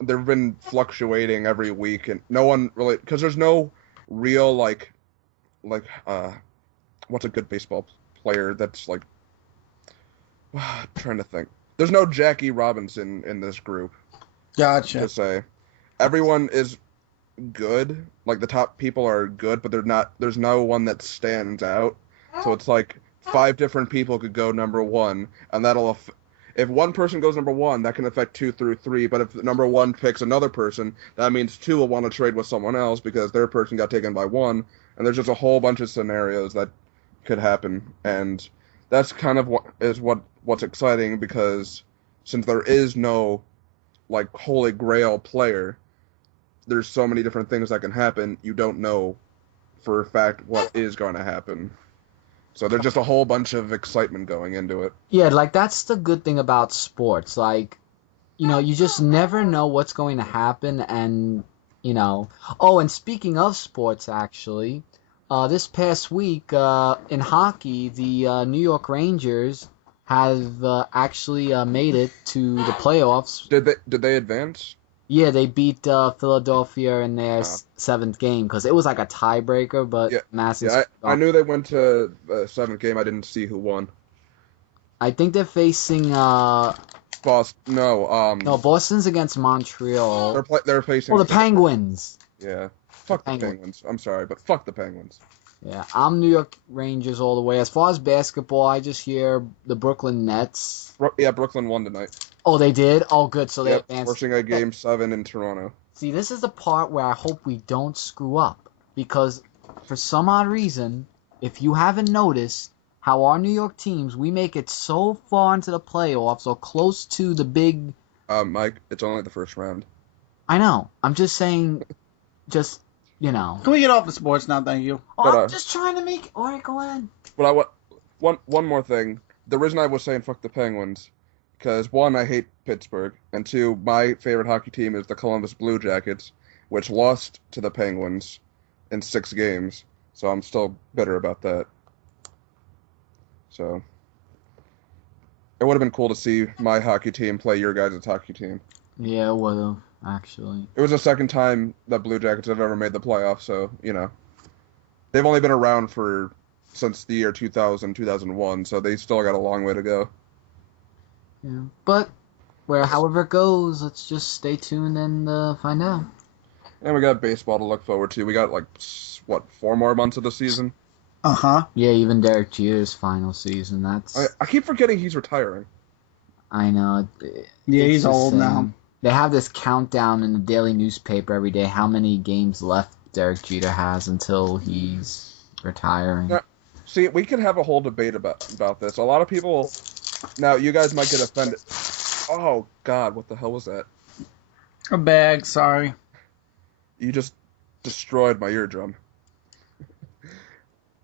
They've been fluctuating every week, and no one really because there's no real what's a good baseball player that's like trying to think. There's no Jackie Robinson in this group. Gotcha. To say, everyone is good. Like the top people are good, but they're not. There's no one that stands out. So it's like 5 different people could go number 1, and if one person goes number 1, that can affect 2 through 3. But if number 1 picks another person, that means 2 will want to trade with someone else because their person got taken by 1. And there's just a whole bunch of scenarios that could happen, and that's kind of what's exciting because since there is no like holy grail player, there's so many different things that can happen. You don't know for a fact what is going to happen. So there's just a whole bunch of excitement going into it. yeah, like that's the good thing about sports. Like, you just never know what's going to happen, and Oh, and speaking of sports, actually, this past week in hockey, the New York Rangers have actually made it to the playoffs. Did they advance? Yeah, they beat Philadelphia in their Uh, 7th game because it was like a tiebreaker, but Yeah, Masses. yeah. I knew they went to the 7th game. I didn't see who won. I think they're facing Boston. no, Boston's against Montreal. They're facing. Oh, the Penguins. Yeah. Fuck the Penguins. Penguins. I'm sorry, but fuck the Penguins. Yeah, I'm New York Rangers all the way. As far as basketball, I just hear the Brooklyn Nets. Yeah, Brooklyn won tonight. Oh, they did? Oh, good. So they Yep, advanced. forcing a game 7 in Toronto. See, this is the part where I hope we don't screw up. Because for some odd reason, if you haven't noticed, how our New York teams, we make it so far into the playoffs or close to the big... Mike, it's only the first round. I know. I'm just saying, Can we get off the sports now? Thank you. Oh, But, I'm just trying to make... All right, go ahead. But one more thing. The reason I was saying fuck the Penguins, because 1, I hate Pittsburgh, and 2, my favorite hockey team is the Columbus Blue Jackets, which lost to the Penguins in 6 games. So I'm still bitter about that. So it would have been cool to see my hockey team play your guys' hockey team. Yeah, it would have, actually. It was the second time the Blue Jackets have ever made the playoffs, so, they've only been around since the year 2000, 2001, so they still got a long way to go. Yeah. But, however it goes, let's just stay tuned and find out. And we got baseball to look forward to. We got, 4 more months of the season? Uh-huh. Yeah, even Derek Jeter's final season, that's... I keep forgetting he's retiring. I know. Yeah, It's he's just old now. They have this countdown in the daily newspaper every day, how many games left Derek Jeter has until he's retiring. Yeah. See, we could have a whole debate about this. A lot of people... Now, you guys might get offended. Oh, God, what the hell was that? A bag, sorry. You just destroyed my eardrum.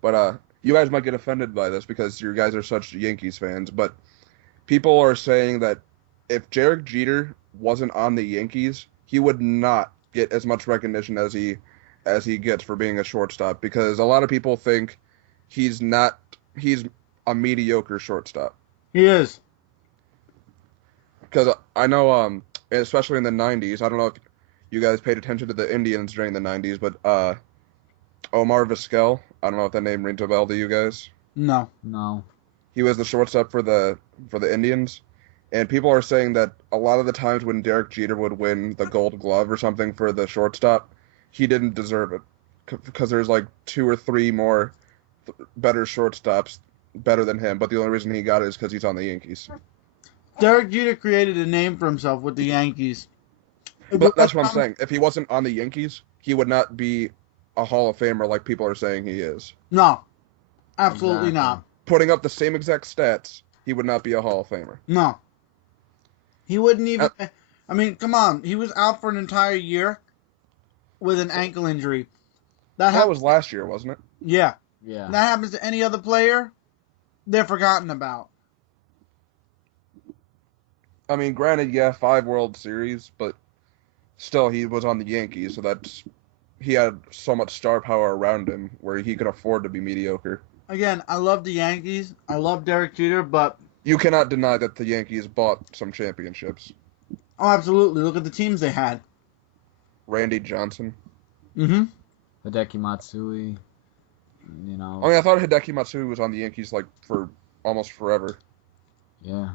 But, you guys might get offended by this because you guys are such Yankees fans, but people are saying that if Derek Jeter wasn't on the Yankees, he would not get as much recognition as he gets for being a shortstop, because a lot of people think he's a mediocre shortstop. He is. Because I know, especially in the 90s, I don't know if you guys paid attention to the Indians during the 90s, but Omar Vizquel, I don't know if that name rings a bell to you guys. No. No. He was the shortstop for the Indians, and people are saying that a lot of the times when Derek Jeter would win the Gold Glove or something for the shortstop, he didn't deserve it, because there's 2 or 3 more better shortstops better than him, but the only reason he got it is because he's on the Yankees. Derek Jeter created a name for himself with the Yankees. But that's what I'm saying. If he wasn't on the Yankees, he would not be a Hall of Famer like people are saying he is. No. Absolutely Exactly. not. Putting up the same exact stats, he would not be a Hall of Famer. No. He wouldn't even... I mean, come on. He was out for an entire year with an ankle injury. That was last year, wasn't it? Yeah. Yeah. That happens to any other player, they're forgotten about. I mean, granted, yeah, 5 World Series, but still, he was on the Yankees, so he had so much star power around him where he could afford to be mediocre. Again, I love the Yankees. I love Derek Jeter, but You cannot deny that the Yankees bought some championships. oh, absolutely. Look at the teams they had. Randy Johnson. Mm-hmm. Hideki Matsui. You know. I mean, I thought Hideki Matsui was on the Yankees like for almost forever. Yeah.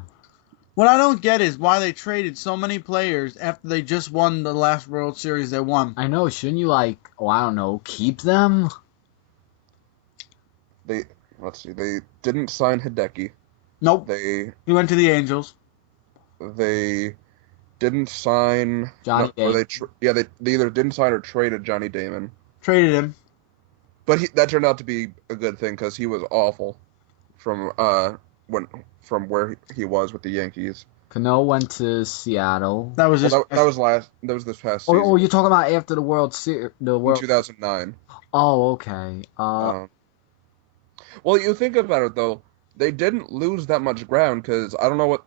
What I don't get is why they traded so many players after they just won the last World Series they won. I know. Shouldn't you I don't know, keep them? Let's see. They didn't sign Hideki. Nope. They He went to the Angels. didn't sign Johnny or Damon. they either didn't sign or traded Johnny Damon. Traded him. But that turned out to be a good thing because he was awful from where he was with the Yankees. Cano went to Seattle. That was just. That was this past season. Oh, you're talking about after the World Series, in 2009. Oh, okay. Well, you think about it though, they didn't lose that much ground because I don't know what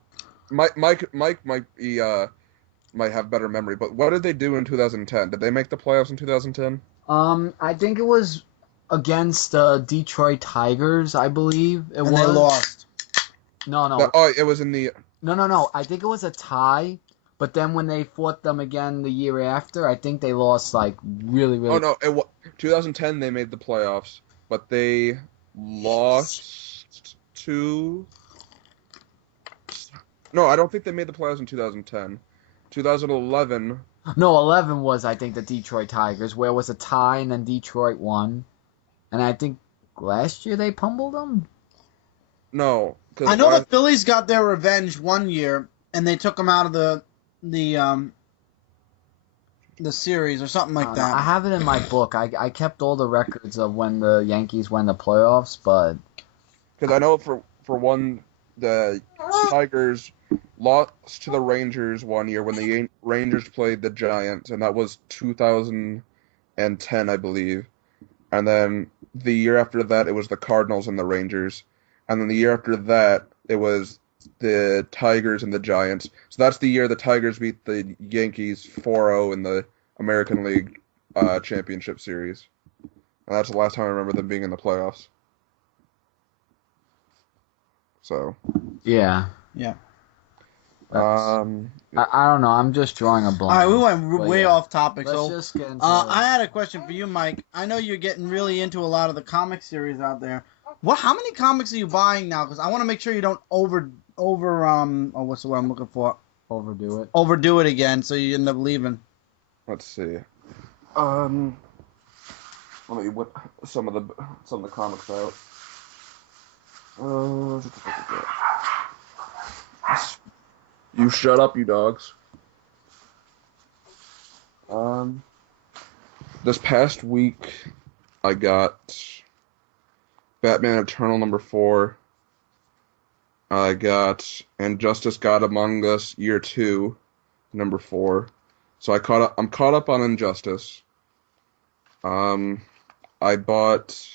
Mike might have better memory, but what did they do in 2010? Did they make the playoffs in 2010? I think it was against Detroit Tigers, I believe. And they lost. No. It was in the. No. I think it was a tie, but then when they fought them again the year after, I think they lost like really. Oh no! 2010 they made the playoffs, but they lost to. No, I don't think they made the playoffs in 2010. 2011. No, 11 was I think the Detroit Tigers, where it was a tie and then Detroit won, and I think last year they pummeled them. No, I know the Phillies got their revenge one year, and they took them out of the series or something like that. I have it in my book. I kept all the records of when the Yankees won the playoffs, but because I know for one the Tigers lost to the Rangers one year when the Rangers played the Giants, and that was 2010, I believe. And then the year after that, it was the Cardinals and the Rangers. And then the year after that, it was the Tigers and the Giants. So that's the year the Tigers beat the Yankees 4-0 in the American League Championship Series. And that's the last time I remember them being in the playoffs. So. yeah. I don't know. I'm just drawing a blank. All right, we went way off topic. Let's So just get into I had a question for you, Mike. I know you're getting really into a lot of the comic series out there. How many comics are you buying now? Because I want to make sure you don't what's the word I'm looking for? overdo it. Overdo it again, so you end up leaving. Let's see. Let me whip some of the comics out. You shut up, you dogs. This past week, I got Batman Eternal #4. I got And Justice God Among Us Year 2, #4. So I'm caught up on Injustice. I bought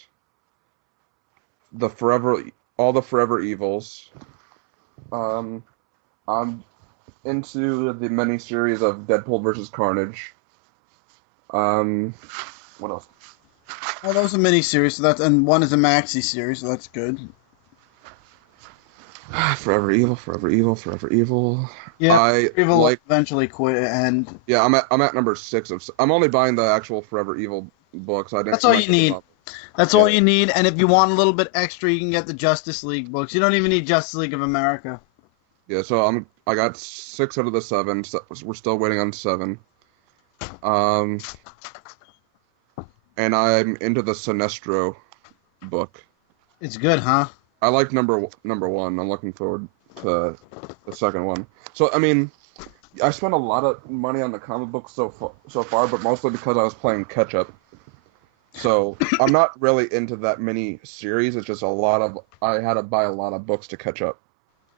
all the Forever Evils. I'm into the miniseries of Deadpool vs. Carnage. What else? Well, that was a mini-series, and one is a maxi series, so that's good. Forever Evil. Yeah, Evil will eventually quit, and yeah, I'm at #6 I'm only buying the actual Forever Evil books. That's all you need. That's all you need, and if you want a little bit extra, you can get the Justice League books. You don't even need Justice League of America. Yeah, so I got 6 out of the 7. So we're still waiting on 7. And I'm into the Sinestro book. It's good, huh? I like number 1. I'm looking forward to the second one. So I mean, I spent a lot of money on the comic books so far, but mostly because I was playing catch up. So I'm not really into that mini series. It's just I had to buy a lot of books to catch up.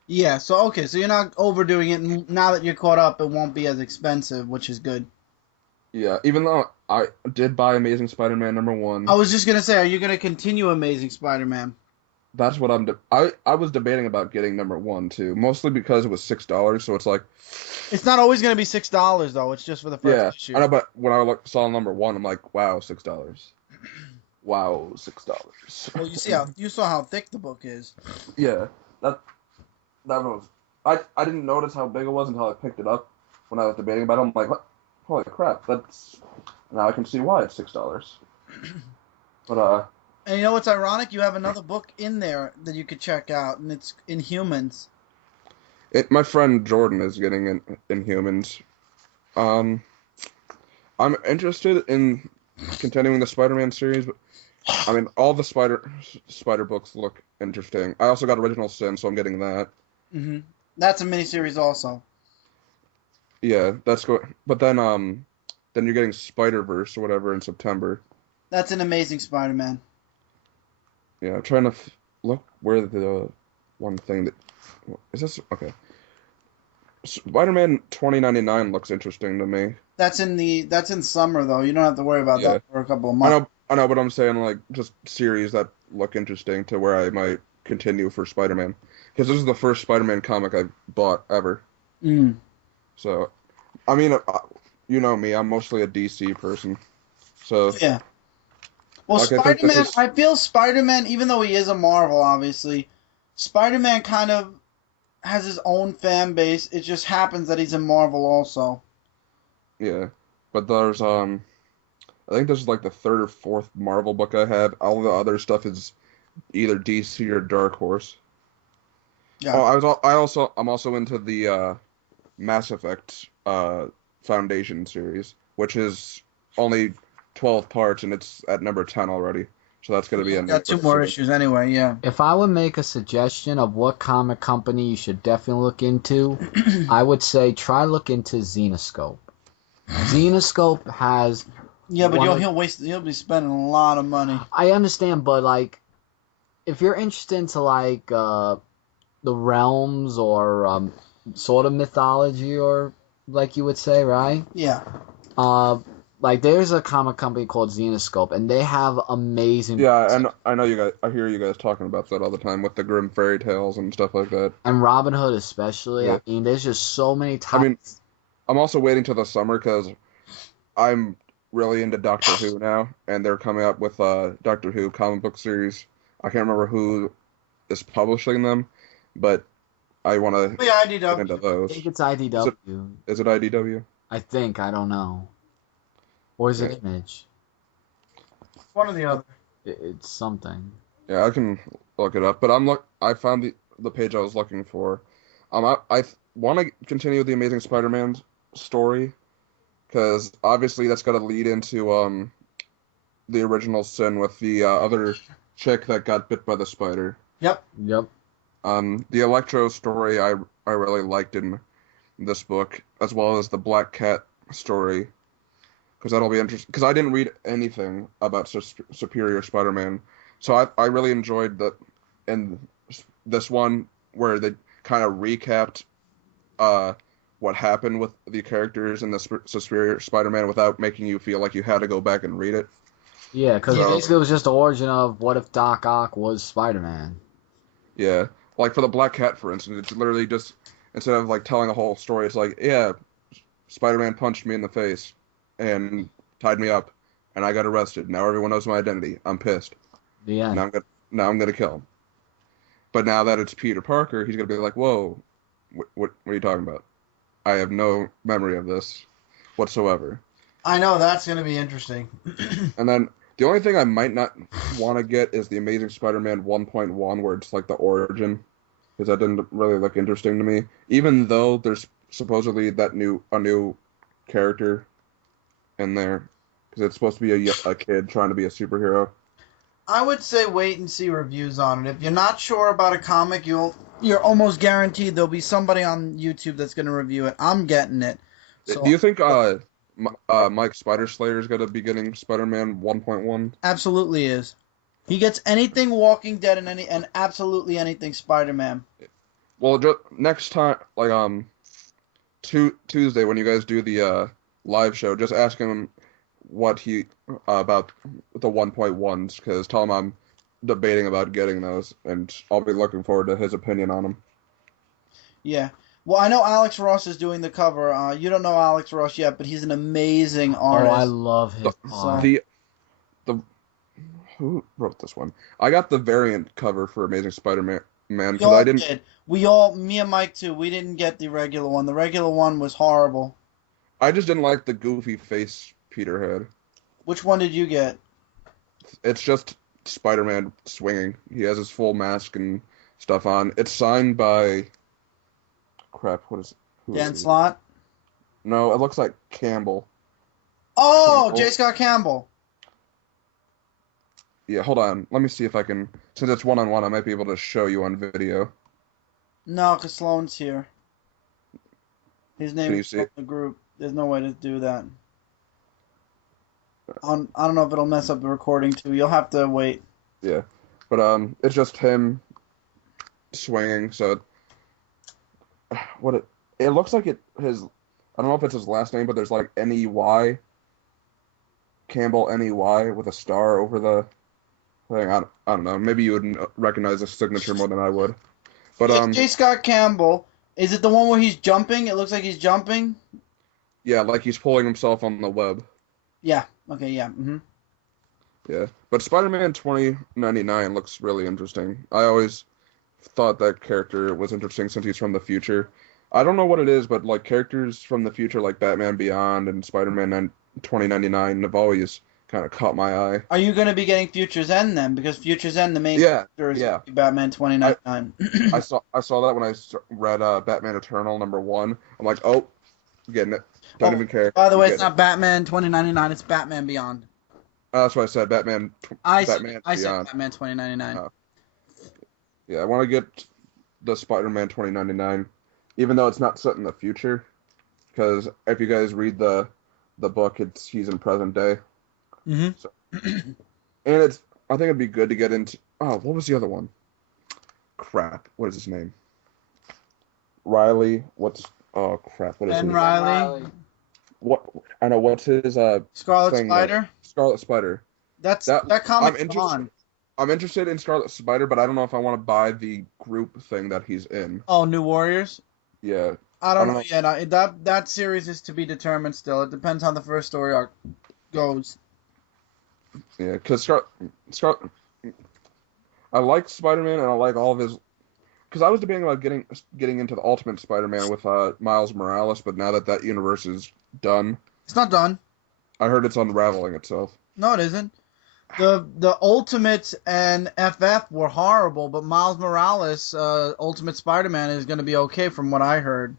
Yeah. So okay. So you're not overdoing it. And now that you're caught up, it won't be as expensive, which is good. Yeah, even though I did buy Amazing Spider-Man #1, I was just gonna say, are you gonna continue Amazing Spider-Man? that's what I was debating about getting #1 too, mostly because it was $6, so it's like, It's not always gonna be $6 though. It's just for the first yeah, issue. I know, but when I saw #1, I'm like, wow, $6. Wow, $6. Well, you saw how thick the book is. Yeah, that that was. I didn't notice how big it was until I picked it up when I was debating about it. I'm like, what? Holy crap! That's now I can see why it's $6. But And you know what's ironic? You have another book in there that you could check out, and it's Inhumans. my friend Jordan is getting in Humans. Um, I'm interested in continuing the Spider-Man series, but I mean, all the Spider books look interesting. I also got Original Sin, so I'm getting that. Mm-hmm. That's a miniseries also. Yeah, that's good. But then you're getting Spider-Verse or whatever in September. That's an Amazing Spider-Man. Yeah, I'm trying to look where the one thing that is this. Okay, Spider-Man 2099 looks interesting to me. That's in summer though. You don't have to worry about Yeah, that for a couple of I months. know, but I'm saying like just series that look interesting to where I might continue for Spider-Man because this is the first Spider-Man comic I've bought ever. Mm. So, I mean, you know me, I'm mostly a DC person. So, Yeah. Well, like, I think this Spider-Man. is I feel Spider-Man, even though he is a Marvel, obviously, Spider-Man kind of has his own fan base. It just happens that he's in Marvel also. yeah. But there's I think this is like the third or fourth Marvel book I have. All the other stuff is either DC or Dark Horse. Oh, Yeah. I'm also into the Mass Effect Foundation series, which is only 12 parts and it's at #10 already. So that's going to be We've ending got two more issues anyway. Yeah. If I would make a suggestion of what comic company you should definitely look into, I would say try look into Xenoscope. Xenoscope has Yeah, but one of- he'll be spending a lot of money. I understand, but like if you're interested into like the realms or sort of mythology or like you would say, right? Yeah. Like there's a comic company called Xenoscope and they have amazing Yeah, and I know you guys. I hear you guys talking about that all the time with the grim fairy tales and stuff like that. and Robin Hood especially. Yeah. I mean, there's just so many I types. mean, I'm also waiting till the summer because I'm really into Doctor Who now, and they're coming up with a Doctor Who comic book series. I can't remember who is publishing them, but I want to Yeah, get IDW. into I those. think it's IDW. Is it IDW? I think, I don't know. Or is it Yeah. Image? One or the other. It's something. Yeah, I can look it up. But I found the page I was looking for. I want to continue the Amazing Spider-Man story because obviously that's got to lead into the Original Sin with the other chick that got bit by the spider. Yep. Yep. The Electro story I really liked in this book, as well as the Black Cat story, because that'll be interesting. Because I didn't read anything about Superior Spider-Man, so I really enjoyed that in this one where they kind of recapped what happened with the characters in the Superior Spider-Man without making you feel like you had to go back and read it. Yeah, because So- basically it was just the origin of what if Doc Ock was Spider-Man. Yeah, like for the Black Cat, for instance, it's literally just instead of like telling a whole story, it's like, yeah, Spider-Man punched me in the face and tied me up, and I got arrested. Now everyone knows my identity. I'm pissed. The end. Now I'm gonna kill him. But now that it's Peter Parker, he's gonna be like, whoa, what are you talking about? I have no memory of this whatsoever. I know that's gonna be interesting. And then the only thing I might not want to get is the Amazing Spider-Man 1.1, where it's like the origin, because that didn't really look interesting to me. Even though there's supposedly a new character in there, because it's supposed to be a kid trying to be a superhero. I would say wait and see reviews on it. If you're not sure about a comic, you're almost guaranteed there'll be somebody on YouTube that's gonna review it. I'm getting it. So Do you think Mike Spider-Slayer is going to be getting Spider-Man 1.1? absolutely is. He gets anything Walking Dead and absolutely anything Spider-Man. Well, next time, like Tuesday when you guys do the live show, just ask him what he about the 1.1s, because tell him I'm debating about getting those, and I'll be looking forward to his opinion on them. Yeah. Well, I know Alex Ross is doing the cover. You don't know Alex Ross yet, but he's an amazing Oh, I artist. love his art. The who wrote this one? I got the variant cover for Amazing Spider-Man We because all I didn't. did. Me and Mike too. We didn't get the regular one. The regular one was horrible. I just didn't like the goofy face Peter had. Which one did you get? It's just Spider-Man swinging. He has his full mask and stuff on. It's signed by. Crap, what is? Who Dan is he? Slott? No, it looks like Campbell. Oh, Campbell. J. Scott Campbell. Yeah, hold on. Let me see if I can. Since it's one-on-one, I might be able to show you on video. No, because Sloan's here. His name Can you is see? in the group. There's no way to do that. I don't know if it'll mess up the recording too. You'll have to wait. Yeah, but it's just him swinging. So it looks like his. I don't know if it's his last name, but there's like Ney Campbell Ney with a star over the thing. I don't know. Maybe you would recognize the signature more than I would. But It's J. Scott Campbell. Is it the one where he's jumping? It looks like he's jumping. yeah, like he's pulling himself on the web. Yeah. Okay. Yeah. Mm-hmm. Yeah, but Spider-Man 2099 looks really interesting. I always thought that character was interesting since he's from the future. I don't know what it is, but like characters from the future like Batman Beyond and Spider-Man 2099 have always kind of caught my eye. Are you going to be getting Future's End then? Because Future's End, the main character is yeah. Batman 2099. I saw that when I read Batman Eternal #1. I'm like, oh, getting it. Don't even care. By the way, Get it's not Batman 2099. It's Batman Beyond. That's why I said Batman. I Batman said Beyond. Batman 2099. Yeah, I want to get the Spider-Man 2099, even though it's not set in the future. Because if you guys read the book, he's in present day. Mm-hmm. So, and I think it'd be good to get into. Oh, what was the other one? Crap, what is his name? Riley. Oh crap, what is Ben his Riley. What I know. What's his Scarlet thing, Spider. Scarlet Spider. That comic's I'm interested. on. I'm interested in Scarlet Spider, but I don't know if I want to buy the group thing that he's in. Oh, New Warriors. Yeah. I don't know yet. That series is to be determined still. It depends on the first story arc goes. Yeah, because Scarlet. I like Spider-Man and I like all of his. Because I was debating about getting into the Ultimate Spider-Man with Miles Morales, but now that universe is done, It's not done. I heard it's unraveling itself. No, it isn't. The Ultimates and FF were horrible, but Miles Morales, Ultimate Spider-Man, is going to be okay from what I heard.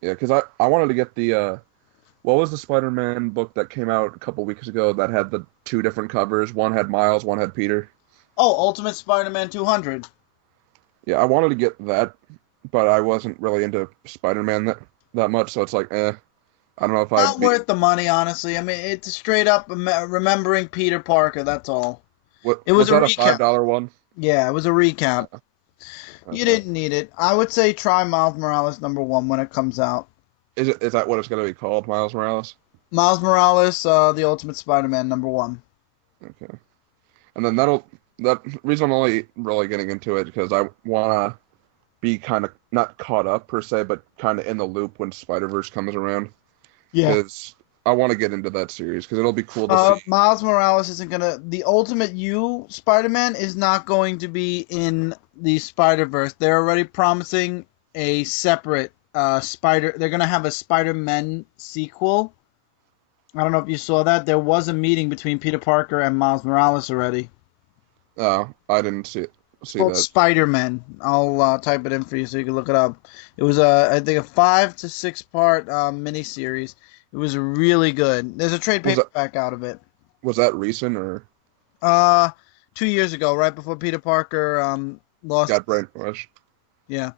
Yeah, because I wanted to get the what was the Spider-Man book that came out a couple weeks ago that had the two different covers? One had Miles, one had Peter. Oh, Ultimate Spider-Man 200. Yeah, I wanted to get that, but I wasn't really into Spider-Man that much, so it's like, I don't know if Not worth the money, honestly. I mean, it's straight up remembering Peter Parker, that's all. It was that a recap. $5 one? Yeah, it was a recap. Okay. You didn't need it. I would say try Miles Morales #1 when it comes out. Is that what it's going to be called, Miles Morales? Miles Morales, the Ultimate Spider-Man #1. Okay. And then that reason I'm only really getting into it because I want to be kind of not caught up per se, but kind of in the loop when Spider-Verse comes around. Yeah. Because I want to get into that series because it'll be cool to see. Miles Morales isn't gonna. The Ultimate Spider-Man is not going to be in the Spider-Verse. They're already promising a separate They're gonna have a Spider-Man sequel. I don't know if you saw that. There was a meeting between Peter Parker and Miles Morales already. Oh, I didn't see Called that. Spider-Man. I'll type it in for you so you can look it up. It was I think a 5 to 6 part miniseries. It was really good. There's a trade paperback out of it. Was that recent or? 2 years ago, right before Peter Parker lost. Got brainwashed. Yeah.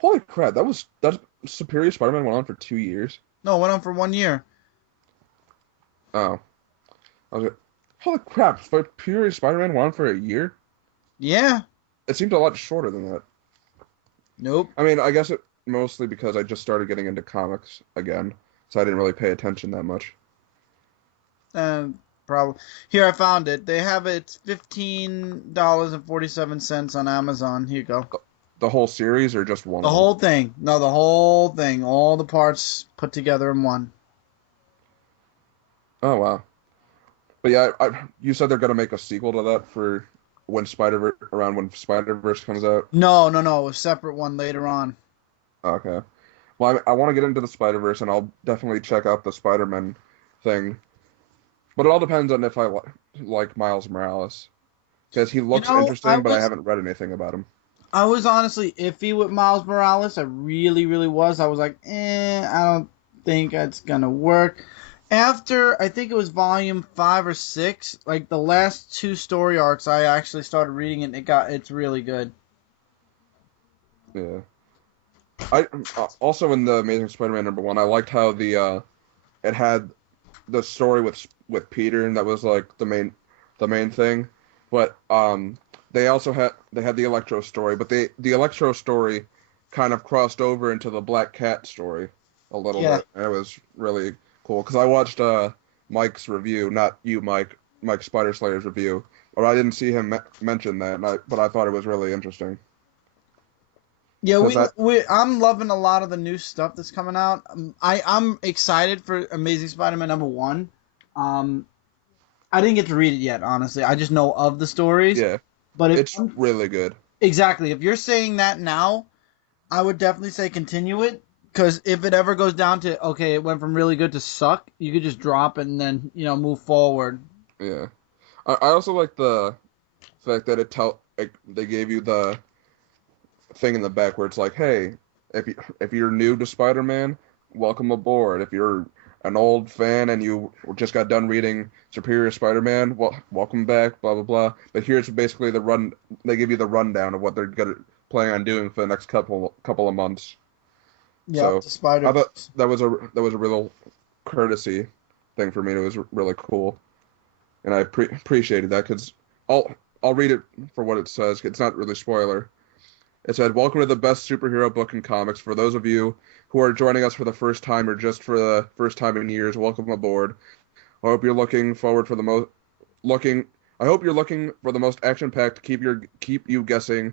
Holy crap! That Superior Spider-Man went on for 2 years. No, it went on for 1 year. Oh, I was like, holy crap! Superior Spider-Man went on for a year. Yeah. It seemed a lot shorter than that. Nope. I mean, I guess it mostly because I just started getting into comics again. so I didn't really pay attention that much. Probably. Here, I found it. They have it $15.47 on Amazon. Here you go. The whole series or just one The of whole thing. No, the whole thing. All the parts put together in one. them? Oh, wow. But yeah, you said they're going to make a sequel to that for when Spider-Verse comes out? No, a separate one later on. Okay. Well, I want to get into the Spider-Verse, and I'll definitely check out the Spider-Man thing. But it all depends on if I like Miles Morales. Because he looks interesting, but I haven't read anything about him. I was honestly iffy with Miles Morales. I really, really was. I was like, I don't think it's going to work. After, I think it was volume 5 or 6, like the last 2 story arcs, I actually started reading it, and it's really good. Yeah. I also in the Amazing Spider-Man #1, I liked how it had the story with Peter, and that was like the main thing. But they had the Electro story, but the Electro story kind of crossed over into the Black Cat story a little bit. And it was really cool because I watched Mike's review, not you, Mike Spider Slayer's review, or I didn't see him mention that, but I thought it was really interesting. Yeah, I'm loving a lot of the new stuff that's coming out. I'm excited for Amazing Spider-Man #1. I didn't get to read it yet, honestly. I just know of the stories. Yeah, but it's really good. Exactly. If you're saying that now, I would definitely say continue it. Because if it ever goes down to, okay, it went from really good to suck, you could just drop it and then, move forward. Yeah. I also like the fact that they gave you the thing in the back where it's like, hey, if you're new to Spider-Man, welcome aboard. If you're an old fan and you just got done reading Superior Spider-Man, well, welcome back, blah, blah, blah. But here's basically they give you the rundown of what they're planning on doing for the next couple of months. Yeah, so I thought that was a real courtesy thing for me. It was really cool, and I appreciated that because I'll read it for what it says. It's not really spoiler. It said, "Welcome to the best superhero book in comics. For those of you who are joining us for the first time or just for the first time in years, welcome aboard. I hope you're looking for the most action-packed, keep you guessing,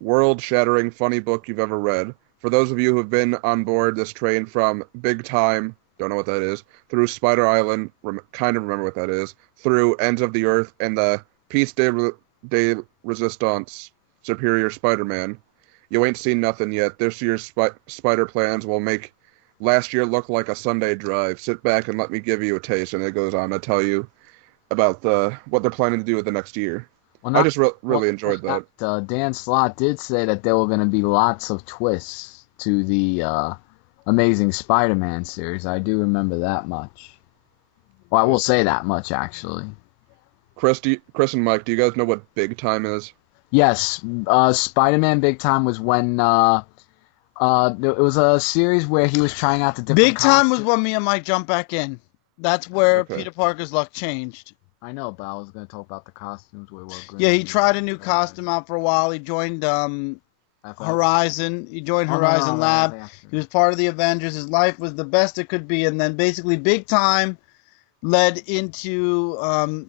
world-shattering, funny book you've ever read. For those of you who have been on board this train from Big Time, don't know what that is, through Spider Island, kind of remember what that is, through Ends of the Earth and the Piece de Resistance, Superior Spider-Man. You ain't seen nothing yet. This year's spider plans will make last year look like a Sunday drive. Sit back and let me give you a taste." And it goes on to tell you about what they're planning to do with the next year. Well, I just really enjoyed that. Dan Slott did say that there were going to be lots of twists to the Amazing Spider-Man series. I do remember that much. Well, I will say that much, actually. Chris and Mike, do you guys know what Big Time is? Yes. Spider-Man Big Time was when it was a series where he was trying out the different Big Time was when me and Mike jumped back in. That's where Peter Parker's luck changed. I know, but I was going to talk about the costumes. Yeah, he tried a new costume out for a while. He joined Horizon. He joined Horizon Lab. He was part of the Avengers. His life was the best it could be. And then basically Big Time led into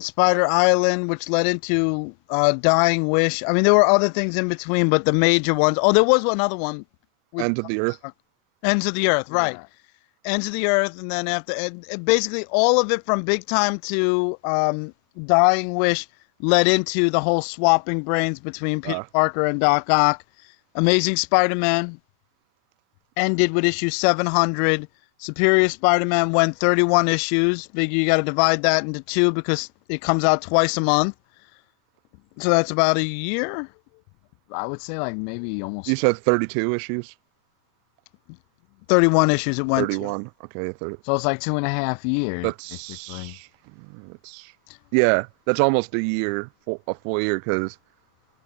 Spider Island, which led into Dying Wish. I mean, there were other things in between, but the major ones. Oh, there was another one. Ends of the Earth. Ends of the Earth, right. Yeah. Ends of the Earth, and then basically all of it from Big Time to Dying Wish led into the whole swapping brains between Peter Parker and Doc Ock. Amazing Spider-Man ended with issue 700. Superior Spider-Man went 31 issues. Figure you got to divide that into 2 because it comes out twice a month. So that's about a year. I would say like maybe almost. You said 32 issues? 31 issues it went 31. Okay, 30. So it's like 2.5 years, basically. Yeah, that's almost a year, a full year, because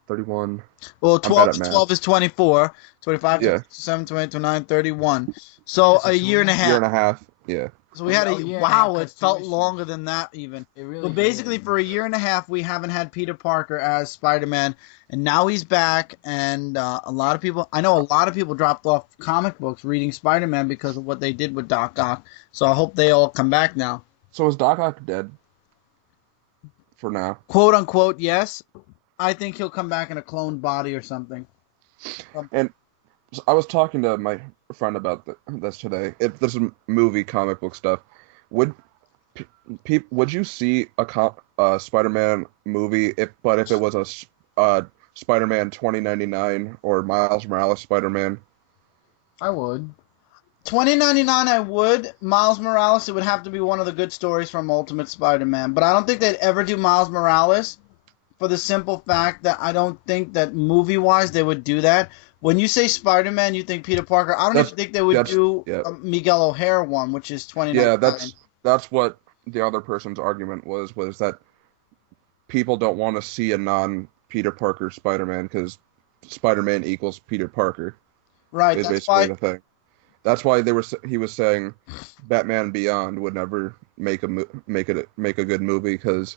31. Well, 12 is 24. 25, 27, 28, 29, 31. So a year and a half. Year and a half, yeah. So we had Oh, yeah, wow, it that's felt two longer issues. than that even. It really But basically, did. for a year and a half, we haven't had Peter Parker as Spider-Man, and now he's back. And a lot of people, I know a lot of people dropped off comic books reading Spider-Man because of what they did with Doc Ock. So I hope they all come back now. So is Doc Ock dead? For now. Quote unquote, yes. I think he'll come back in a cloned body or something. And so I was talking to my friend about this today. If there's some movie comic book stuff, would would you see a Spider-Man movie if it was a Spider-Man 2099 or Miles Morales Spider-Man? I would. 2099 I would. Miles Morales, it would have to be one of the good stories from Ultimate Spider-Man. But I don't think they'd ever do Miles Morales for the simple fact that I don't think that movie-wise they would do that. When you say Spider-Man, you think Peter Parker. I don't even think they would do a Miguel O'Hare one, which is 2099. Yeah, that's what the other person's argument was that people don't want to see a non-Peter Parker Spider-Man because Spider-Man equals Peter Parker. Right, Is that's basically why. the thing. That's why he was saying Batman Beyond would never make a good movie because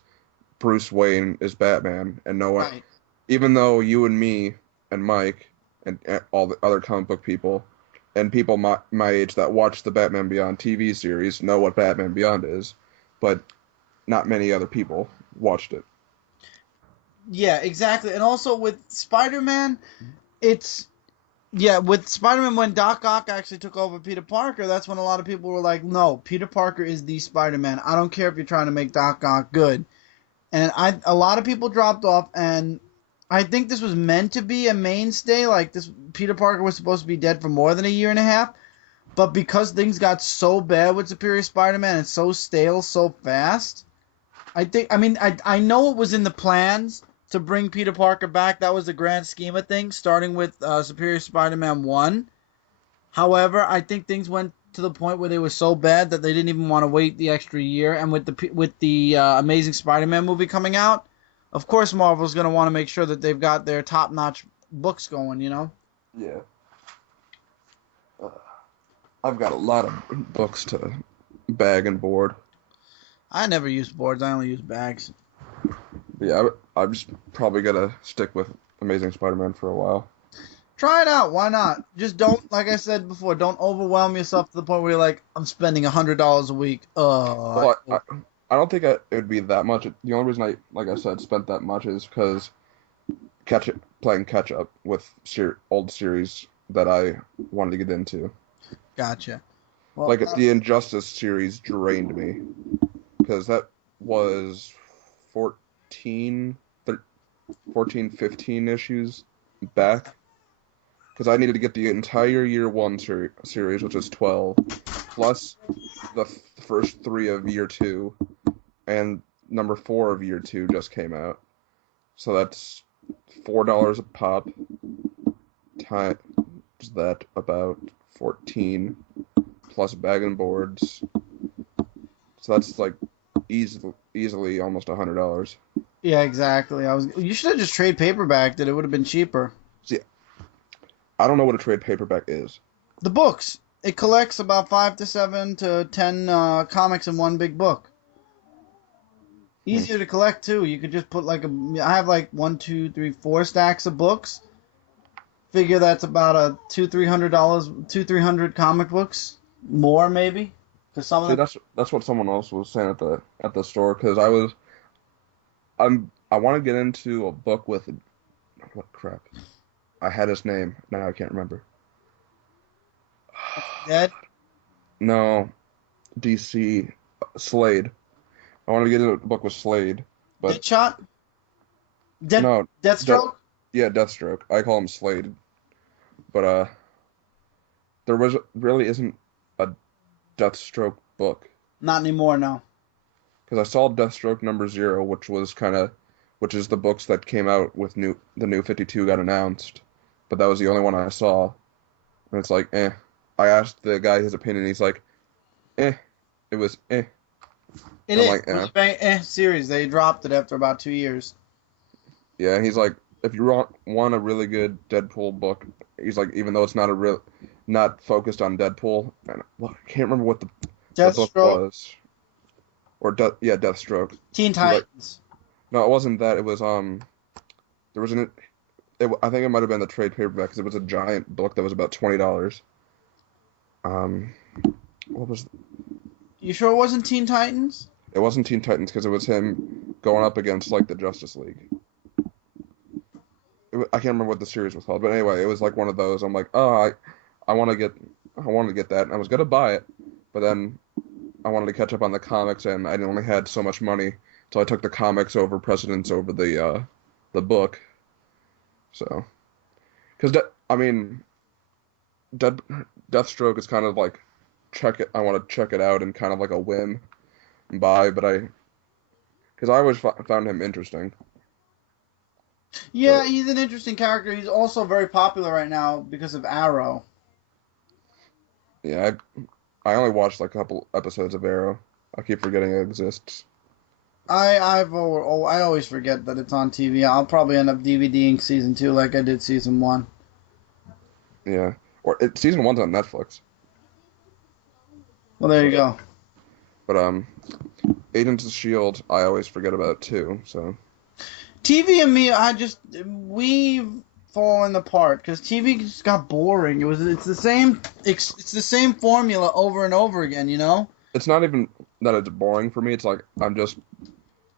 Bruce Wayne is Batman and no one, Right. even though you and me and Mike and all the other comic book people and people my age that watch the Batman Beyond TV series know what Batman Beyond is, but not many other people watched it. Yeah, exactly. And also with Spider-Man, with Spider-Man, when Doc Ock actually took over Peter Parker, that's when a lot of people were like, no, Peter Parker is the Spider-Man. I don't care if you're trying to make Doc Ock good. And a lot of people dropped off, and I think this was meant to be a mainstay. Like, this Peter Parker was supposed to be dead for more than a year and a half. But because things got so bad with Superior Spider-Man and so stale so fast, I know it was in the plans to bring Peter Parker back. That was the grand scheme of things, starting with Superior Spider-Man 1. However, I think things went to the point where they were so bad that they didn't even want to wait the extra year. And with the Amazing Spider-Man movie coming out, of course Marvel's going to want to make sure that they've got their top-notch books going, you know? Yeah. I've got a lot of books to bag and board. I never use boards. I only use bags. Yeah, I'm just probably gonna stick with Amazing Spider-Man for a while. Try it out. Why not? Just don't, like I said before, don't overwhelm yourself to the point where you're like, I'm spending $100 a week. Well, I don't think it would be that much. The only reason like I said, spent that much is because playing catch up with old series that I wanted to get into. Gotcha. Well, Like the Injustice series drained me because that was 14, 15 issues back. Because I needed to get the entire year one series, which is 12, plus the first 3 of year 2, and number 4 of year 2 just came out. So that's $4 a pop times that about 14 plus bag and boards. So that's like easily almost $100. yeah, exactly. You should have just trade paperbacked it. It would have been cheaper. See, I don't know what a trade paperback is. The books. It collects about 5 to 7 to 10 comics in one big book. Easier to collect too. You could just put I have like 1, 2, 3, 4 stacks of books. Figure that's about a $200-300 comic books, more maybe. Cause some of them. That's what someone else was saying at the store. Because I want to get into a book with what crap. I had his name. Now I can't remember. Dead? No, DC Slade. I want to get into a book with Slade, but Deadshot? no, Deathstroke? yeah, Deathstroke. I call him Slade, but there really isn't a Deathstroke book Not anymore, no. because I saw Deathstroke number 0, which is the books that came out with the new 52 got announced, but that was the only one I saw, and it's like I asked the guy his opinion. He's like, it was It I'm is. like, It was a very series. They dropped it after about 2 years. Yeah, he's like, if you want a really good Deadpool book, he's like, even though it's not focused on Deadpool, and I can't remember what That book Deathstroke, was, or Deathstroke. Teen You're right. Titans. No, it wasn't that. It was there was an. I think it might have been the trade paperback because it was a giant book that was about $20. Um, what was? You sure it wasn't Teen Titans? It wasn't Teen Titans because it was him going up against like the Justice League. I can't remember what the series was called, but anyway, it was like one of those. I'm like, oh, I want to get that. And I was gonna buy it, but then I wanted to catch up on the comics, and I only had so much money, so I took the comics over precedence over the book. So, because I mean, Deathstroke is kind of like I want to check it out and kind of like a whim and buy, but because I always found him interesting. Yeah, But, he's an interesting character. He's also very popular right now because of Arrow. yeah, I only watched like a couple episodes of Arrow. I keep forgetting it exists. I always forget that it's on TV. I'll probably end up DVDing season 2 like I did season 1. Yeah, season 1's on Netflix. Well, there you go. But Agents of Shield, I always forget about too. So TV and me, we've fallen apart because TV just got boring. It's the same formula over and over again, you know? it's not even that it's boring for me. It's like I'm just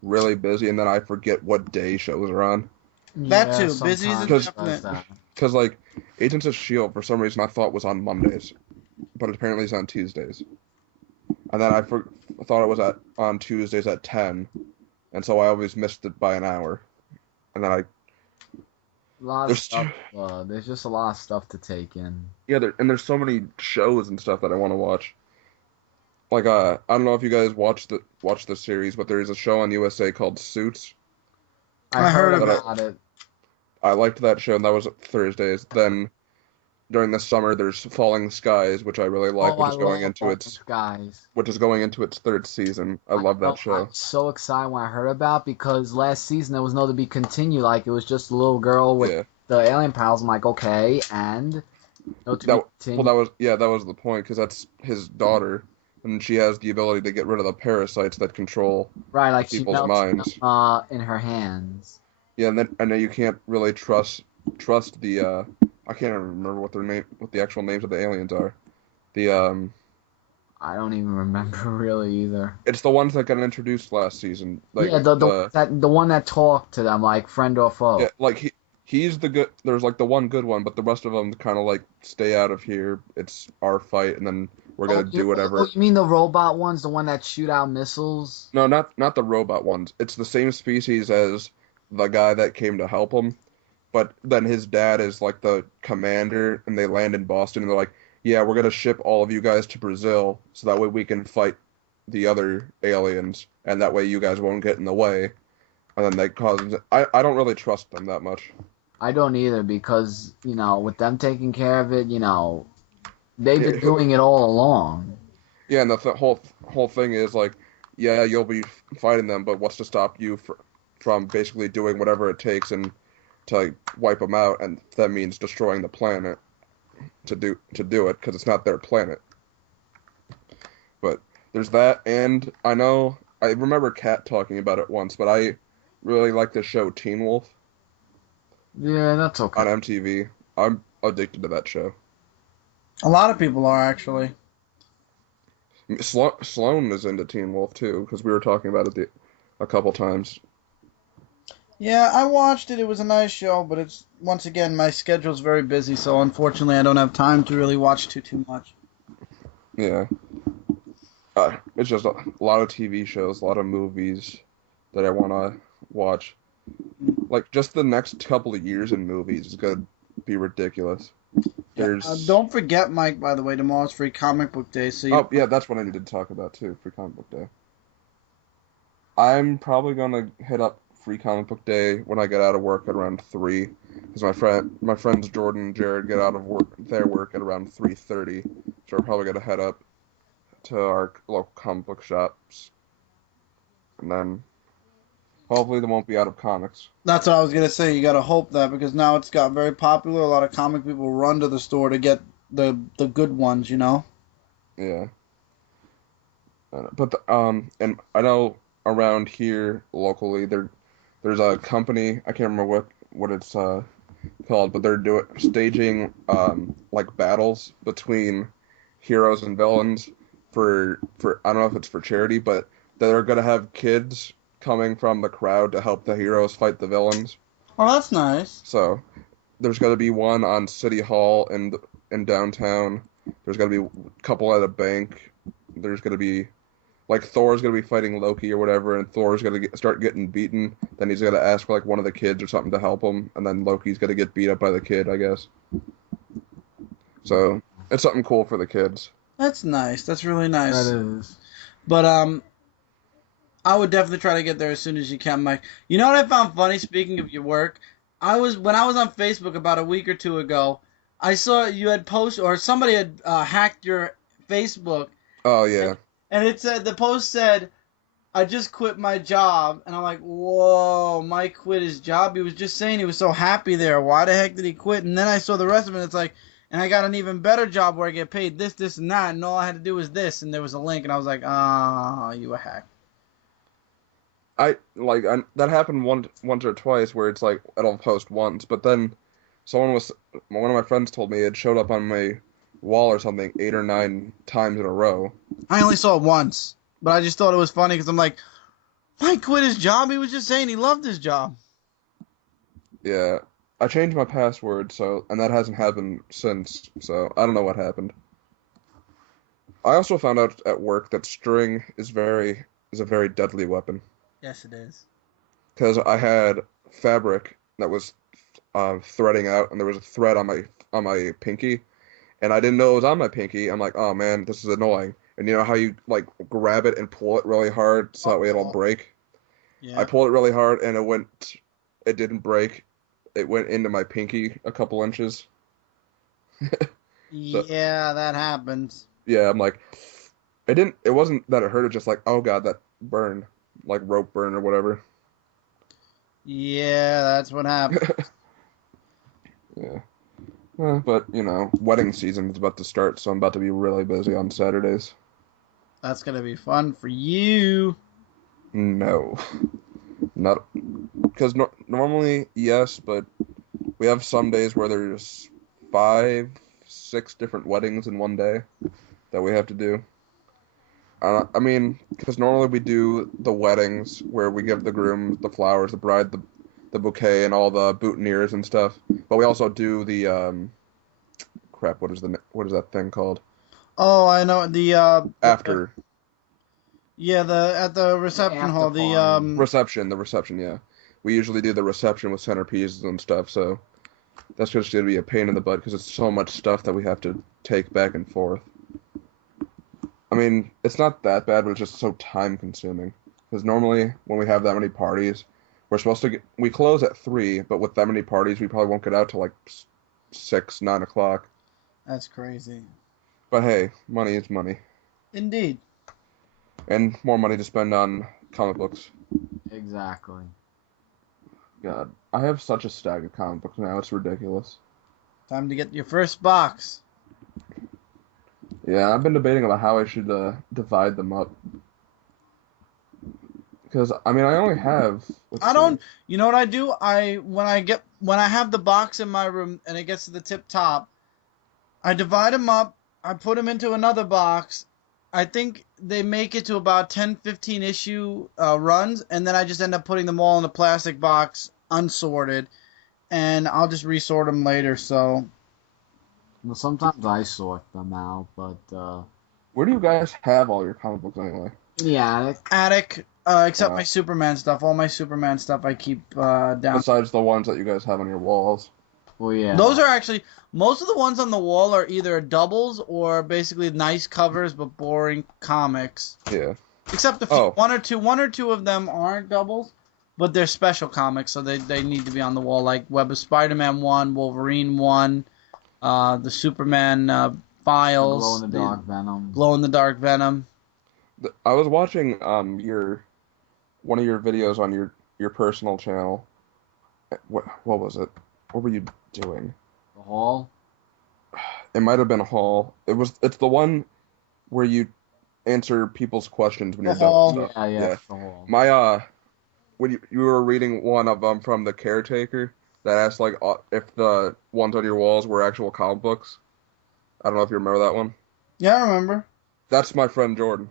really busy, and then I forget what day shows are on. That too. Busy is sometimes it definite. does that. Because like Agents of Shield, for some reason, I thought was on Mondays, but apparently it's on Tuesdays. And then I thought it was on Tuesdays at 10, and so I always missed it by an hour. And then A lot of There's stuff. There's just a lot of stuff to take in. there's so many shows and stuff that I want to watch. Like I don't know if you guys watch the series, but there is a show on USA called Suits. I heard about it. I liked that show, and that was Thursdays. Then during the summer, there's Falling Skies, which I really like, which is going into its third season. I love that show. I was so excited when I heard about it because last season there was no to be continued. Like it was just a little girl with Yeah. the alien powers. I'm like, okay, and no to be continued. Well, that was the point, because that's his daughter, and she has the ability to get rid of the parasites that control right, like she people's melts minds. them, in her hands. Yeah, and then you can't really trust the I can't even remember what the actual names of the aliens are. I don't even remember really either. It's the ones that got introduced last season. Like Yeah, the one that talked to them, like friend or foe. yeah, like he's the good. There's like the one good one, but the rest of them kind of like stay out of here. It's our fight, and then we're gonna do whatever. Oh, you mean the robot ones, the one that shoot out missiles? No, not the robot ones. It's the same species as the guy that came to help him, but then his dad is like the commander, and they land in Boston, and they're like, yeah, we're gonna ship all of you guys to Brazil, so that way we can fight the other aliens, and that way you guys won't get in the way. And then they cause. I don't really trust them that much. I don't either because, with them taking care of it, they've been doing it all along. Yeah, and the whole thing is like, yeah, you'll be fighting them, but what's to stop you from basically doing whatever it takes and to wipe them out, and that means destroying the planet to do it, because it's not their planet. But there's that, and I remember Kat talking about it once, but I really like the show Teen Wolf Yeah, that's okay. on MTV. I'm addicted to that show. A lot of people are, actually. Sloan is into Teen Wolf too, because we were talking about it a couple times. Yeah, I watched it. It was a nice show, but it's, once again, my schedule's very busy, so unfortunately I don't have time to really watch too much. Yeah. It's just a lot of TV shows, a lot of movies that I want to watch. Like, just the next couple of years in movies is going to be ridiculous. Don't forget, Mike, by the way, tomorrow's Free Comic Book Day. So Oh, yeah, that's what I needed to talk about, too, Free Comic Book Day. I'm probably going to hit up Free Comic Book Day when I get out of work at around 3, because my friends Jordan and Jared get out of their work at around 3:30, so we're probably going to head up to our local comic book shops, and then hopefully they won't be out of comics. That's what I was going to say. You got to hope that, because now it's got very popular. A lot of comic people run to the store to get the good ones, Yeah. But and I know around here locally there's a company, I can't remember what it's called, but they're doing staging like battles between heroes and villains for I don't know if it's for charity, but they're gonna have kids coming from the crowd to help the heroes fight the villains. Oh, that's nice. So there's gonna be one on City Hall in downtown. There's gonna be a couple at a bank. There's gonna be like Thor's gonna be fighting Loki or whatever, and Thor's gonna start getting beaten. Then he's gonna ask for like one of the kids or something to help him, and then Loki's gonna get beat up by the kid, I guess. So it's something cool for the kids. That's nice. That's really nice. That is. But I would definitely try to get there as soon as you can, Mike. You know what I found funny? Speaking of your work, when I was on Facebook about a week or two ago, I saw you had posted or somebody had hacked your Facebook. Oh yeah. And it said the post said, "I just quit my job," and I'm like, "Whoa, Mike quit his job? He was just saying he was so happy there. Why the heck did he quit?" And then I saw the rest of it. It's like, and I got an even better job where I get paid this, this, and that, and all I had to do was this, and there was a link, and I was like, "Ah, you were hacked." That happened once or twice where it's like it'll post once, but then one of my friends told me it showed up on my wall or something 8 or 9 times in a row. I only saw it once, but I just thought it was funny because I'm like, Mike quit his job. He was just saying he loved his job. Yeah, I changed my password, and that hasn't happened since. So I don't know what happened. I also found out at work that string is a very deadly weapon. Yes, it is. Because I had fabric that was threading out, and there was a thread on my pinky, and I didn't know it was on my pinky. I'm like, oh man, this is annoying. And you know how you like grab it and pull it really hard so that way it'll break? Yeah. I pulled it really hard and it didn't break. It went into my pinky a couple inches. Yeah, that happens. Yeah, I'm like, it wasn't that it hurt, it was just like, oh god, that burn. Like rope burn or whatever. Yeah, that's what happens. Yeah. But, wedding season is about to start, so I'm about to be really busy on Saturdays. That's going to be fun for you. No. Not... Because normally, yes, but we have some days where there's 5, 6 different weddings in one day that we have to do. I mean, because normally we do the weddings where we give the groom the flowers, the bride the bouquet, and all the boutonnieres and stuff. But we also do the what is that thing called? Oh, I know the After. At the reception hall, the reception, yeah. We usually do the reception with centerpieces and stuff, so that's just going to be a pain in the butt because it's so much stuff that we have to take back and forth. I mean, it's not that bad, but it's just so time consuming. Because normally, when we have that many parties, we close at 3, but with that many parties, we probably won't get out till like 6, 9 o'clock. That's crazy. But hey, money is money. Indeed. And more money to spend on comic books. Exactly. God, I have such a stack of comic books now, it's ridiculous. Time to get your first box. Yeah, I've been debating about how I should divide them up. Because, I mean, I only have... You know what I do? When I have the box in my room and it gets to the tip top, I divide them up, I put them into another box. I think they make it to about 10, 15 issue runs, and then I just end up putting them all in a plastic box, unsorted, and I'll just resort them later, so... Well, sometimes I sort them out, but... Where do you guys have all your comic books anyway? In the attic. Attic, except my Superman stuff. All my Superman stuff I keep down. Besides the ones that you guys have on your walls. Well, yeah. Those are actually... Most of the ones on the wall are either doubles or basically nice covers but boring comics. Yeah. Except a few, one or two of them aren't doubles, but they're special comics, so they need to be on the wall. Like Web of Spider-Man 1, Wolverine 1, the Superman files. Glow-in-the-dark Venom. Glow-in-the-dark Venom. I was watching one of your videos on your personal channel. What was it? What were you doing? The Hall? It might have been a haul. It's the one where you answer people's questions when The you're done hall. with stuff. Yeah, Yeah. the whole. My when you were reading one of them from the caretaker that asked like if the ones on your walls were actual comic books. I don't know if you remember that one. Yeah, I remember. That's my friend Jordan.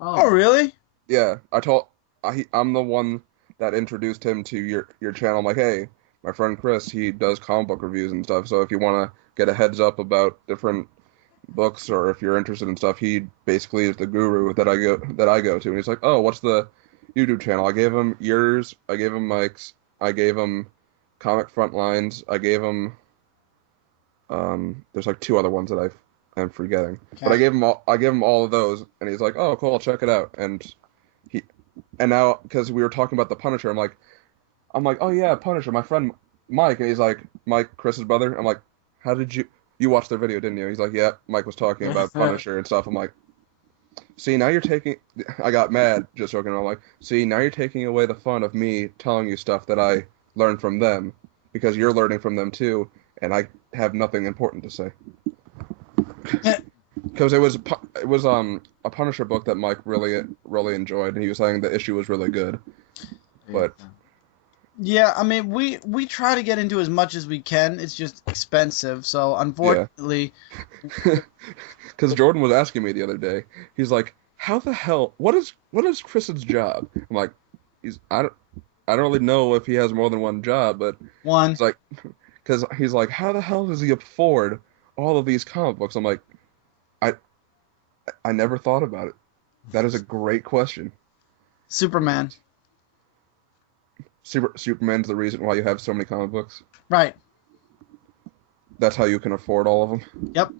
Oh, really? Yeah, I'm the one that introduced him to your channel. I'm like, hey, my friend Chris, he does comic book reviews and stuff. So if you want to get a heads up about different books or if you're interested in stuff, he basically is the guru that I go to. And he's like, oh, what's the YouTube channel? I gave him yours. I gave him Mike's. I gave him Comic Frontlines. I gave him there's like two other ones that I'm forgetting. Okay. But I gave him all of those, and he's like, oh, cool, I'll check it out. And now because we were talking about the Punisher, I'm like, oh yeah, Punisher, my friend Mike, and he's like, Mike, Chris's brother. I'm like, how did you watched their video, didn't you? He's like, yeah, Mike was talking about Punisher and stuff. I'm like, see, now you're taking. I got mad just joking. I'm like, see, now you're taking away the fun of me telling you stuff that I learned from them because you're learning from them too, and I have nothing important to say. Because it was a Punisher book that Mike really enjoyed, and he was saying the issue was really good. But Yeah, I mean, we try to get into as much as we can. It's just expensive, so unfortunately. Because Jordan was asking me the other day, he's like, "How the hell? What is Chris's job?" I'm like, I don't really know if he has more than one job, but One. it's like, because he's like, how the hell does he afford all of these comic books? I'm like, I never thought about it. That is a great question. Superman. Superman's the reason why you have so many comic books. Right. That's how you can afford all of them. Yep.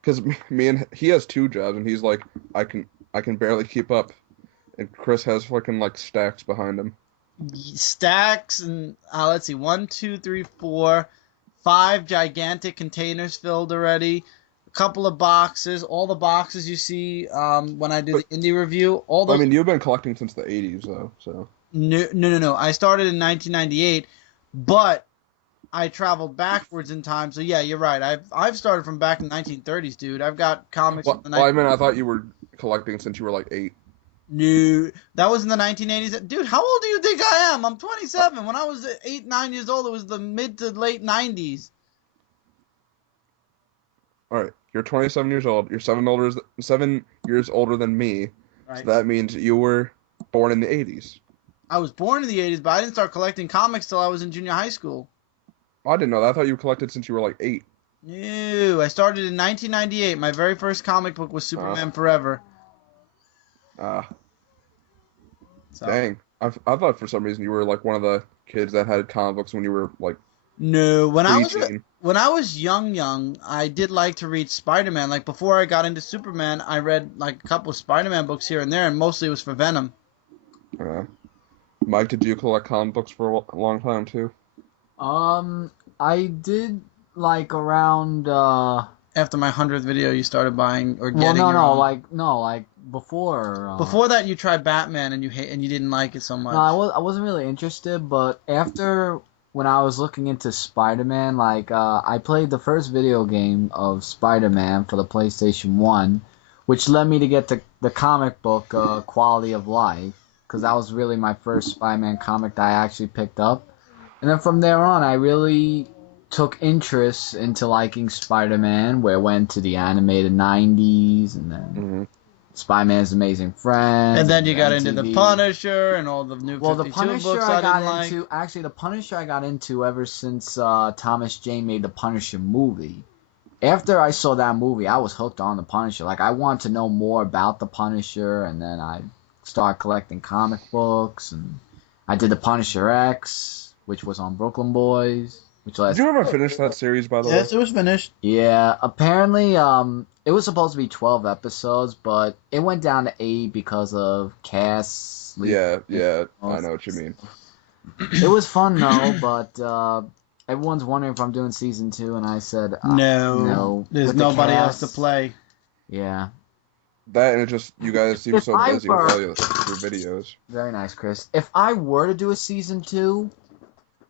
Because me and he has two jobs, and he's like, I can barely keep up, and Chris has fucking like stacks behind him. Stacks and let's see, 1, 2, 3, 4, 5 gigantic containers filled already. A couple of boxes, all the boxes you see when I do the indie review. All those. I mean, you've been collecting since the '80s, though. So. No. I started in 1998, but I traveled backwards in time. So yeah, you're right. I've started from back in the 1930s, dude. I've got comics. Well, I mean, I thought you were collecting since you were like 8. No, that was in the 1980s. Dude, how old do you think I am? I'm 27. When I was 8, 9 years old, it was the mid to late 90s. All right, you're 27 years old. You're 7 years older than me. Right. So that means you were born in the 80s. I was born in the 80s, but I didn't start collecting comics till I was in junior high school. I didn't know that. I thought you collected since you were like 8. No, I started in 1998. My very first comic book was Superman Forever. So. Dang. I thought for some reason you were like one of the kids that had comic books when you were like. No, when preteen. I was young, I did like to read Spider-Man. Like before I got into Superman, I read like a couple of Spider-Man books here and there, and mostly it was for Venom. Mike, did you collect comic books for a long time too? I did like around After my 100th video, you started buying or well, getting. like before. Before that, you tried Batman and you didn't like it so much. No, I wasn't really interested, but after when I was looking into Spider-Man, like I played the first video game of Spider-Man for the PlayStation 1, which led me to get the comic book Quality of Life, because that was really my first Spider-Man comic that I actually picked up. And then from there on, I really took interest into liking Spider-Man, where it went to the animated 90s, and then Spider-Man's Amazing Friends. And then you got into MTV. the Punisher and all the new 52 books I didn't like. Actually, the Punisher I got into ever since Thomas Jane made the Punisher movie. After I saw that movie, I was hooked on the Punisher. Like, I wanted to know more about the Punisher, and then I started collecting comic books, and I did the Punisher X, which was on Brooklyn Boys. Did you ever finish that series, by the way? Yes, it was finished. Yeah, apparently, it was supposed to be 12 episodes, but it went down to 8 because of cast. Yeah, I know what you mean. It was fun though, but everyone's wondering if I'm doing season 2, and I said no. There's With the nobody else cast, to play. Yeah. That and it just you guys seem If so I busy with were- all your videos. Very nice, Chris. If I were to do a season 2,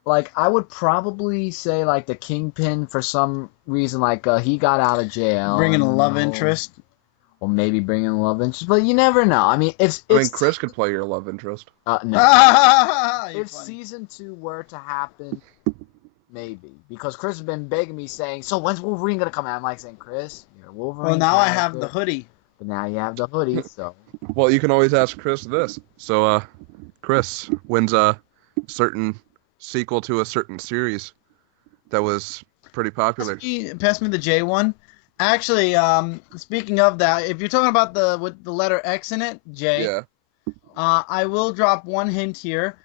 like I would probably say like the Kingpin for some reason, like he got out of jail, Bringing a and, love interest. or maybe bringing a love interest, but you never know. I mean, it's I mean, Chris could play your love interest. no. You're If funny. season 2 were to happen, maybe, because Chris has been begging me saying, "So when's Wolverine gonna come out?" I'm like saying, "Chris, you're a Wolverine." Well, now I have character, the hoodie. but now you have the hoodie, so Well, you can always ask Chris this. So, Chris, when's a certain sequel to a certain series that was pretty popular? Pass me the J one. Actually, speaking of that, if you're talking about the with the letter X in it, J, Yeah. I will drop one hint here.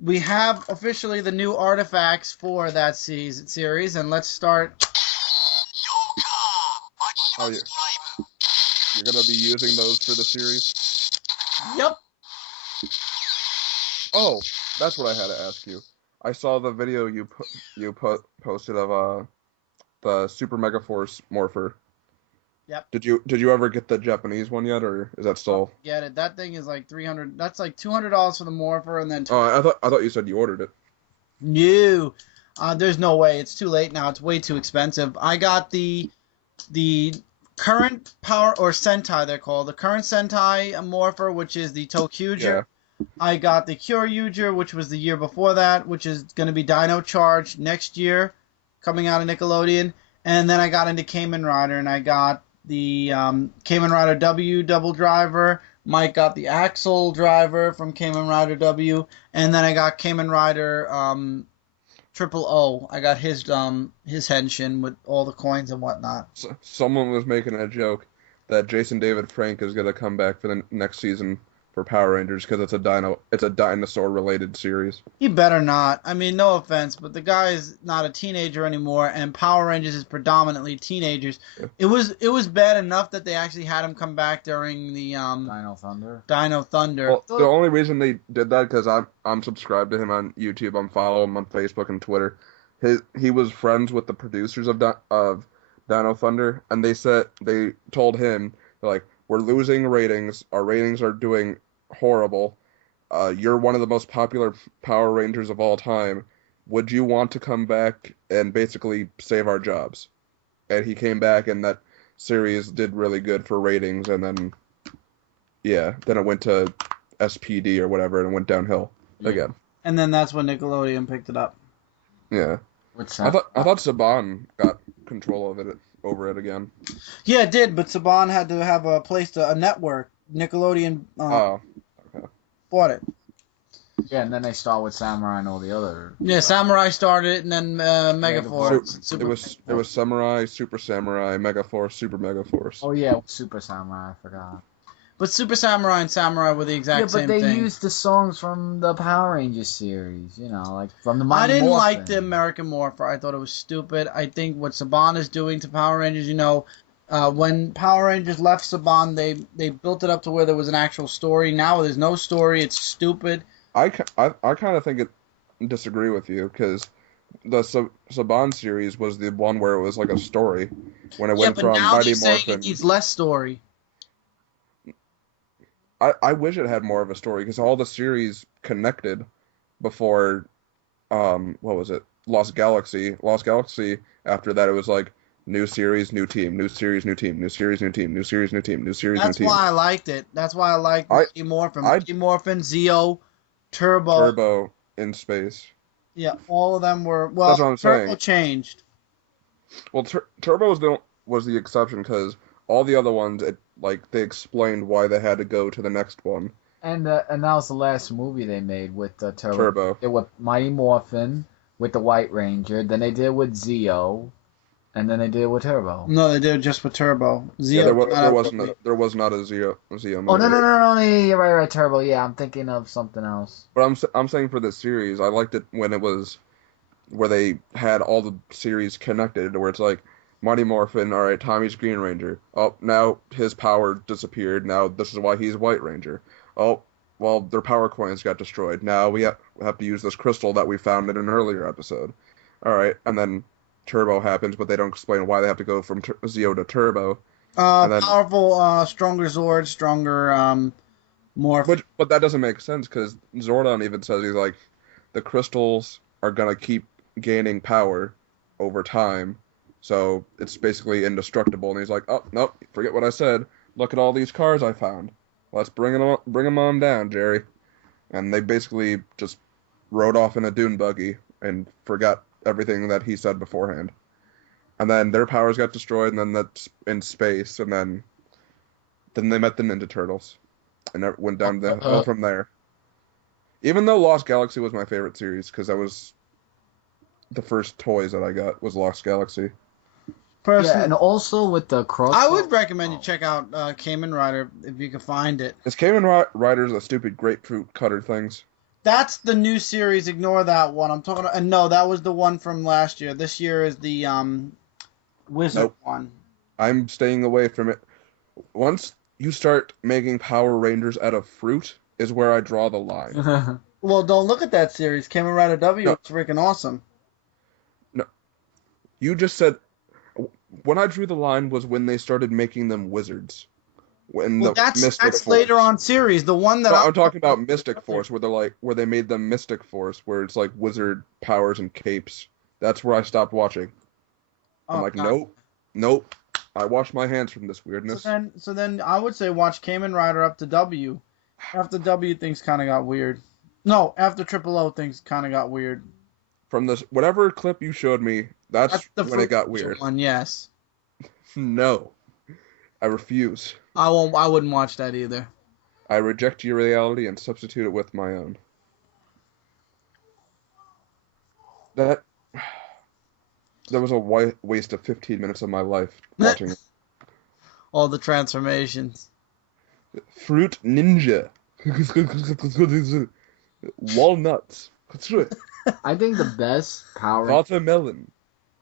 We have officially the new artifacts for that series, and let's start. Oh, you're gonna be using those for the series? Yep. Oh, that's what I had to ask you. I saw the video you posted of the Super Mega Force Morpher. Yep. Did you ever get the Japanese one yet, or is that still? Get it? That thing is like $300. That's like $200 for the morpher, and then Oh, I thought you said you ordered it. new. There's no way. It's too late now. It's way too expensive. I got the current power or Sentai they're called. The current Sentai morpher, which is the Tokyuger. Yeah. I got the Kyoryuger, which was the year before that, which is going to be Dino Charge next year, coming out of Nickelodeon. And then I got into Kamen Rider, and I got the Kamen Rider W Double Driver. Mike got the Axle Driver from Kamen Rider W, and then I got Kamen Rider Triple O. I got his henshin with all the coins and whatnot. Someone was making a joke that Jason David Frank is gonna come back for the next season for Power Rangers because it's a dinosaur related series. He better not. I mean, no offense, but the guy is not a teenager anymore, and Power Rangers is predominantly teenagers. Yeah. It was bad enough that they actually had him come back during the Dino Thunder. Dino Thunder. Well, the only reason they did that because I'm subscribed to him on YouTube. I'm following him on Facebook and Twitter. He was friends with the producers of Dino Thunder, and they told him, they're like, we're losing ratings. Our ratings are doing horrible. You're one of the most popular Power Rangers of all time. Would you want to come back and basically save our jobs? And he came back, and that series did really good for ratings, and then it went to SPD or whatever, and it went downhill again. And then that's when Nickelodeon picked it up. Yeah. Which I thought Saban got control of it over it again. Yeah, it did, but Saban had to have a network. Nickelodeon bought it. Yeah, and then they start with Samurai and all the other. Yeah, Samurai started it, and then Megaforce. It was Samurai, Super Samurai, Megaforce, Super Megaforce. Oh yeah, Super Samurai. I forgot. But Super Samurai and Samurai were the exact same thing. Yeah, but they used the songs from the Power Rangers series. You know, like from the Mighty I didn't Morphin. like the American Morpher. I thought it was stupid. I think what Saban is doing to Power Rangers, when Power Rangers left Saban, they built it up to where there was an actual story. Now there's no story. It's stupid. I kind of disagree with you because the Saban series was the one where it was like a story when it went but from now Mighty they're saying Morphin. it needs less story. I wish it had more of a story because all the series connected before, what was it? Lost Galaxy. Lost Galaxy. After that, it was like new series, new team, new series, new team, new series, new team, new series, new team, new series, That's new team. why I liked it. That's why I liked Mighty Morphin. Mighty Morphin, Zeo, Turbo in space. Yeah, all of them were. Well, That's what I'm Turbo saying. changed. Well, Turbo was the exception because all the other ones, they explained why they had to go to the next one. And that was the last movie they made with Turbo. Turbo. They did with Mighty Morphin, with the White Ranger. Then they did with Zeo, and then they did with Turbo. No, they did just with Turbo. Zeo. Yeah, there was not a Zeo movie. Oh no! You're right, Turbo. Yeah, I'm thinking of something else. But I'm saying for this series, I liked it when it was where they had all the series connected, where it's like Mighty Morphin, all right, Tommy's Green Ranger. Oh, now his power disappeared. Now this is why he's White Ranger. Oh, well, their power coins got destroyed. Now we have to use this crystal that we found in an earlier episode. All right, and then Turbo happens, but they don't explain why they have to go from Zeo to Turbo. Powerful, stronger Zord, stronger Morph. But that doesn't make sense because Zordon even says he's like, the crystals are gonna keep gaining power over time. So it's basically indestructible. And he's like, oh, nope, forget what I said. Look at all these cars I found. Let's bring them on down, Jerry. And they basically just rode off in a dune buggy and forgot everything that he said beforehand. And then their powers got destroyed, and then that's in space, and then they met the Ninja Turtles, and it went down the hill from there. Even though Lost Galaxy was my favorite series, because that was the first toys that I got was Lost Galaxy. Yeah, and also with the cross. I would recommend you check out Kamen Rider if you can find it. Is Kamen Riders the stupid grapefruit cutter things? That's the new series. Ignore that one. I'm talking. No, that was the one from last year. This year is the Wizard one. I'm staying away from it. Once you start making Power Rangers out of fruit, is where I draw the line. Well, don't look at that series. Kamen Rider W. It's freaking awesome. No, you just said. When I drew the line was when they started making them wizards. That's later on series. The one that I'm talking about Mystic Force, where they made them Mystic Force, where it's like wizard powers and capes. That's where I stopped watching. I'm like, nope. I wash my hands from this weirdness. So then I would say watch Kamen Rider up to W. After W, things kind of got weird. No, after Triple O, things kind of got weird. From this, whatever clip you showed me, that's when it got weird. One, yes. No, I refuse. I wouldn't watch that either. I reject your reality and substitute it with my own. That was a waste of 15 minutes of my life watching it. All the transformations. Fruit Ninja. Walnuts. I think the best Power Watermelon.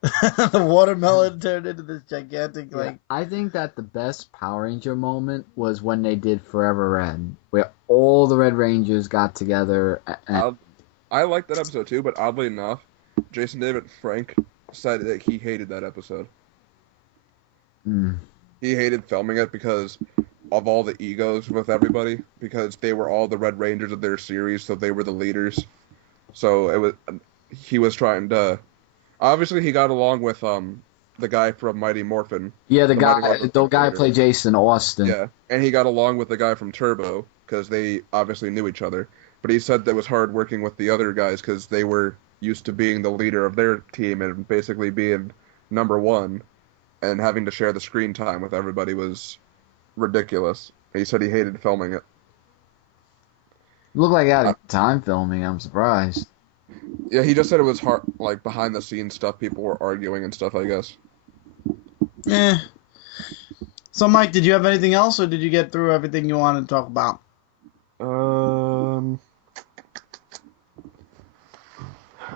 The watermelon turned into this gigantic I think that the best Power Ranger moment was when they did Forever Red, where all the Red Rangers got together. I liked that episode too, but oddly enough, Jason David Frank said that he hated that episode. He hated filming it because of all the egos with everybody, because they were all the Red Rangers of their series, so they were the leaders. So he was trying to. Obviously, he got along with the guy from Mighty Morphin. Yeah, the guy played Jason Austin. Yeah, and he got along with the guy from Turbo because they obviously knew each other. But he said that it was hard working with the other guys because they were used to being the leader of their team and basically being number one, and having to share the screen time with everybody was ridiculous. He said he hated filming it. Looked like he had time filming. I'm surprised. Yeah, he just said it was hard, like behind the scenes stuff. People were arguing and stuff, I guess. Yeah. So, Mike, did you have anything else, or did you get through everything you wanted to talk about? I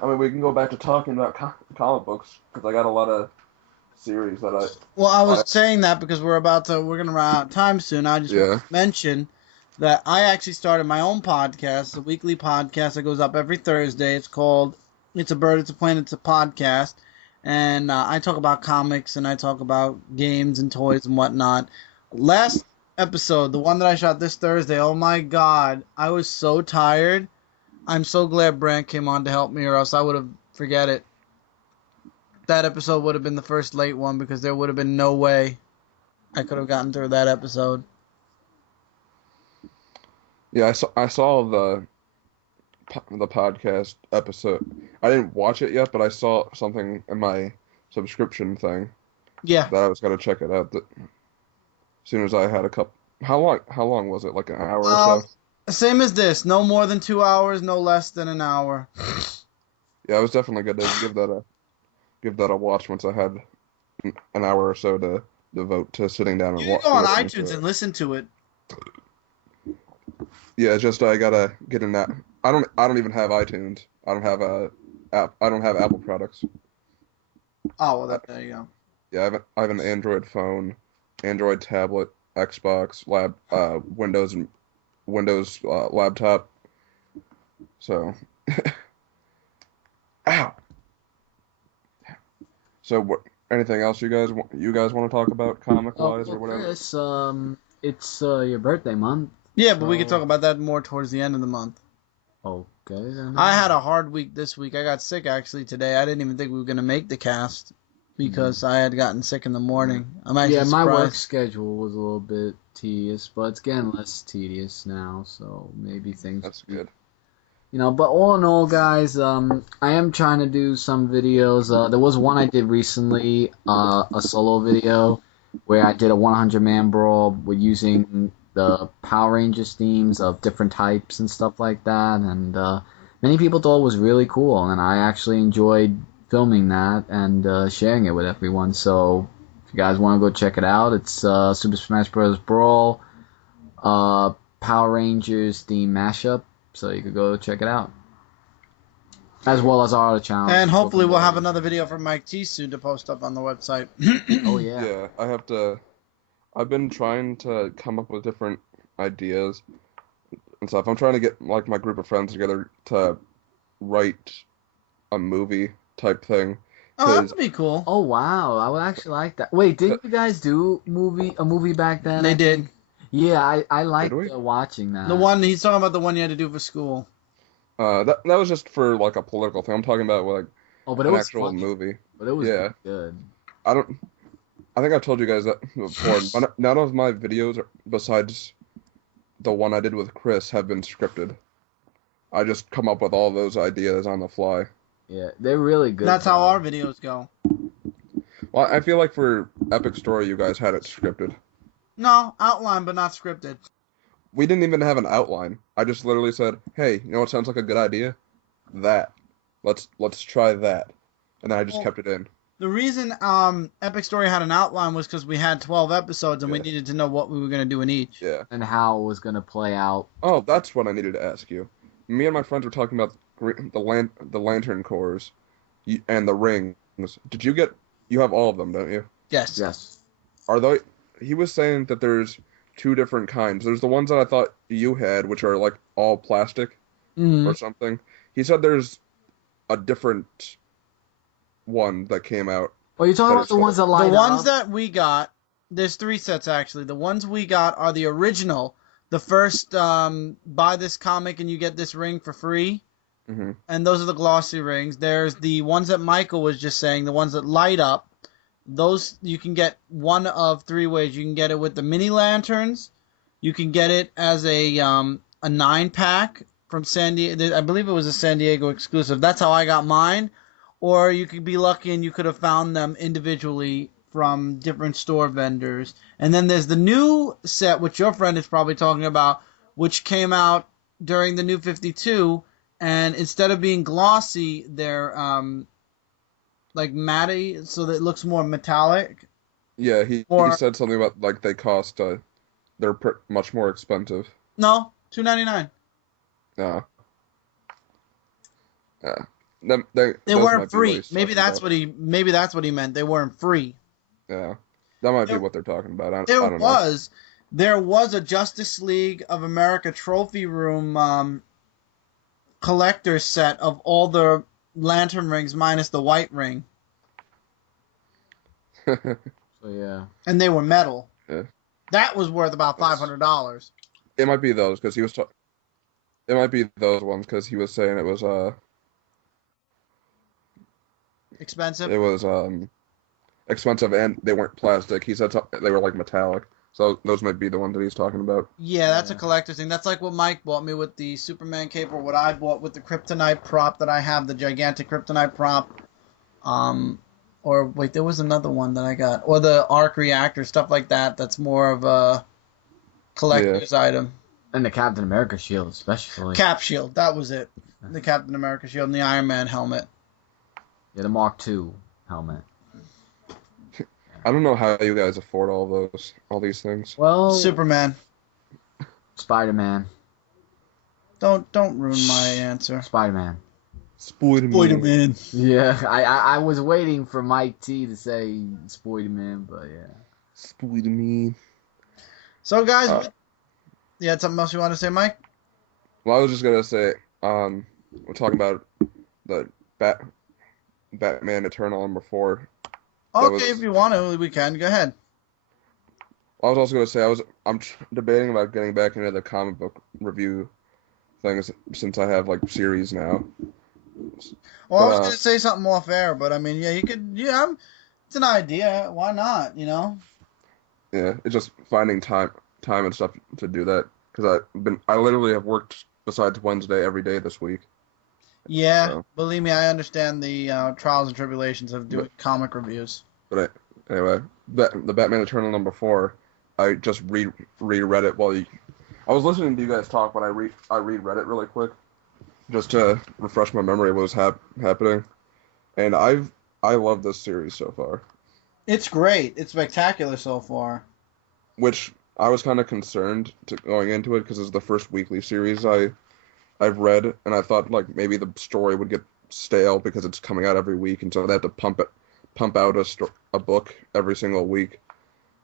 mean, we can go back to talking about comic books because I got a lot of series that I. Well, I was saying that because we're gonna run out of time soon. I just want to mention that I actually started my own podcast, a weekly podcast that goes up every Thursday. It's called It's a Bird, It's a Plane, It's a Podcast. And I talk about comics and I talk about games and toys and whatnot. Last episode, the one that I shot this Thursday, oh my God, I was so tired. I'm so glad Brant came on to help me, or else I would have forget it. That episode would have been the first late one because there would have been no way I could have gotten through that episode. Yeah, I saw the podcast episode. I didn't watch it yet, but I saw something in my subscription thing. Yeah. That I was gonna check it out. As soon as I had a couple. How long was it? Like an hour or so? Same as this. No more than 2 hours. No less than an hour. Yeah, I was definitely gonna give that a watch once I had an hour or so to devote to sitting down and watch. You can go on iTunes and listen to it. Yeah, it's just I gotta get in that. I don't even have iTunes. I don't have Apple products. Oh well, there you go. Yeah, I have an Android phone, Android tablet, Xbox, Windows laptop. So, ow. So what? Anything else you guys want to talk about comic wise or whatever? It's your birthday month. Yeah, but we can talk about that more towards the end of the month. Okay then. I had a hard week this week. I got sick actually today. I didn't even think we were gonna make the cast because I had gotten sick in the morning. I'm actually Yeah, my work surprised. schedule was a little bit tedious, but it's getting less tedious now, so maybe things. That's good. But all in all, guys, I am trying to do some videos. There was one I did recently, a solo video, where I did a 100-man brawl with using the Power Rangers themes of different types and stuff like that, and many people thought it was really cool, and I actually enjoyed filming that and sharing it with everyone. So if you guys want to go check it out, it's Super Smash Bros. Brawl, Power Rangers theme mashup. So you could go check it out, as well as our other channels. And hopefully we'll have another video from Mike T soon to post up on the website. Oh yeah. Yeah, I have to. I've been trying to come up with different ideas and stuff. I'm trying to get like my group of friends together to write a movie type thing. Oh, that would be cool. Oh wow, I would actually like that. Wait, didn't you guys do a movie back then? They did. Yeah, I liked we? watching that. The one he's talking about, the one you had to do for school. That was just for like a political thing. I'm talking about like but it an was actual funny. movie. But it was Yeah. good. I think I've told you guys that before. None of my videos, besides the one I did with Chris, have been scripted. I just come up with all those ideas on the fly. Yeah, they're really good. That's how our videos go. Well, I feel like for Epic Story, you guys had it scripted. No, outline but not scripted. We didn't even have an outline. I just literally said, "Hey, you know what sounds like a good idea? That. Let's try that." And then I just kept it in. The reason Epic Story had an outline was because we had 12 episodes and we needed to know what we were going to do in each. Yeah. And how it was gonna play out. Oh, that's what I needed to ask you. Me and my friends were talking about the lantern cores and the rings. Did you get? You have all of them, don't you? Yes. Yes. Are they? He was saying that there's two different kinds. There's the ones that I thought you had, which are like all plastic or something. He said there's a different one that came out. Well, you're talking That about is the ones that light The ones up? that we got, there's 3 sets actually. The ones we got are the original. The first, buy this comic and you get this ring for free. Mm-hmm. And those are the glossy rings. There's the ones that Michael was just saying, the ones that light up. Those you can get one of 3 ways. You can get it with the mini lanterns. You can get it as a 9-pack from San Diego. I believe it was a San Diego exclusive. That's how I got mine. Or you could be lucky and you could have found them individually from different store vendors. And then there's the new set, which your friend is probably talking about, which came out during the New 52. And instead of being glossy, they're like matte, so that it looks more metallic. Yeah, he said something about like they cost they're much more expensive. No, $2.99. Yeah. Yeah. They those might weren't be what free. he's Maybe talking that's about. maybe that's what he meant. They weren't free. Yeah. That might be what they're talking about. I There don't was a Justice League of America trophy room collector set of all the lantern rings minus the white ring, know. So yeah. and they were metal. Yeah. That was worth about $500. It might be those because he was. It might be those ones because he was saying it was Expensive. it was expensive and they weren't plastic. He said they were like metallic. So those might be the ones that he's talking about. Yeah, that's a collector's thing. That's like what Mike bought me with the Superman cape, or what I bought with the Kryptonite prop that I have, the gigantic Kryptonite prop. Or wait, there was another one that I got, or the arc reactor, stuff like that. That's more of a collector's item. And the Captain America shield, especially. Cap shield, that was it. The Captain America shield and the Iron Man helmet. Yeah, the Mark II helmet. I don't know how you guys afford all these things. Well, Superman. Spider-Man. Don't ruin my answer. Spider-Man. Spider-Man. Yeah, I was waiting for Mike T to say Spider-Man, but yeah. Spider-Man. So guys, you had something else you want to say, Mike? Well, I was just gonna say, we're talking about the Batman Eternal number 4. Okay, if you want to, we can. Go ahead. I was also gonna say I'm debating about getting back into the comic book review things since I have like series now. Well, I was But, gonna say something off air, but I mean, yeah, you could. Yeah, it's an idea. Why not? You know. yeah, it's just finding time and stuff to do that because I literally have worked besides Wednesday every day this week. Yeah, So, believe me, I understand the trials and tribulations of doing comic reviews. but anyway, the Batman Eternal #4, I just reread it while I was listening to you guys talk, but I reread it really quick just to refresh my memory of what was happening, and I love this series so far. It's great. It's spectacular so far. Which I was kind of concerned going into it because it's the first weekly series I've read, and I thought like maybe the story would get stale because it's coming out every week, and so they have to pump out a book every single week.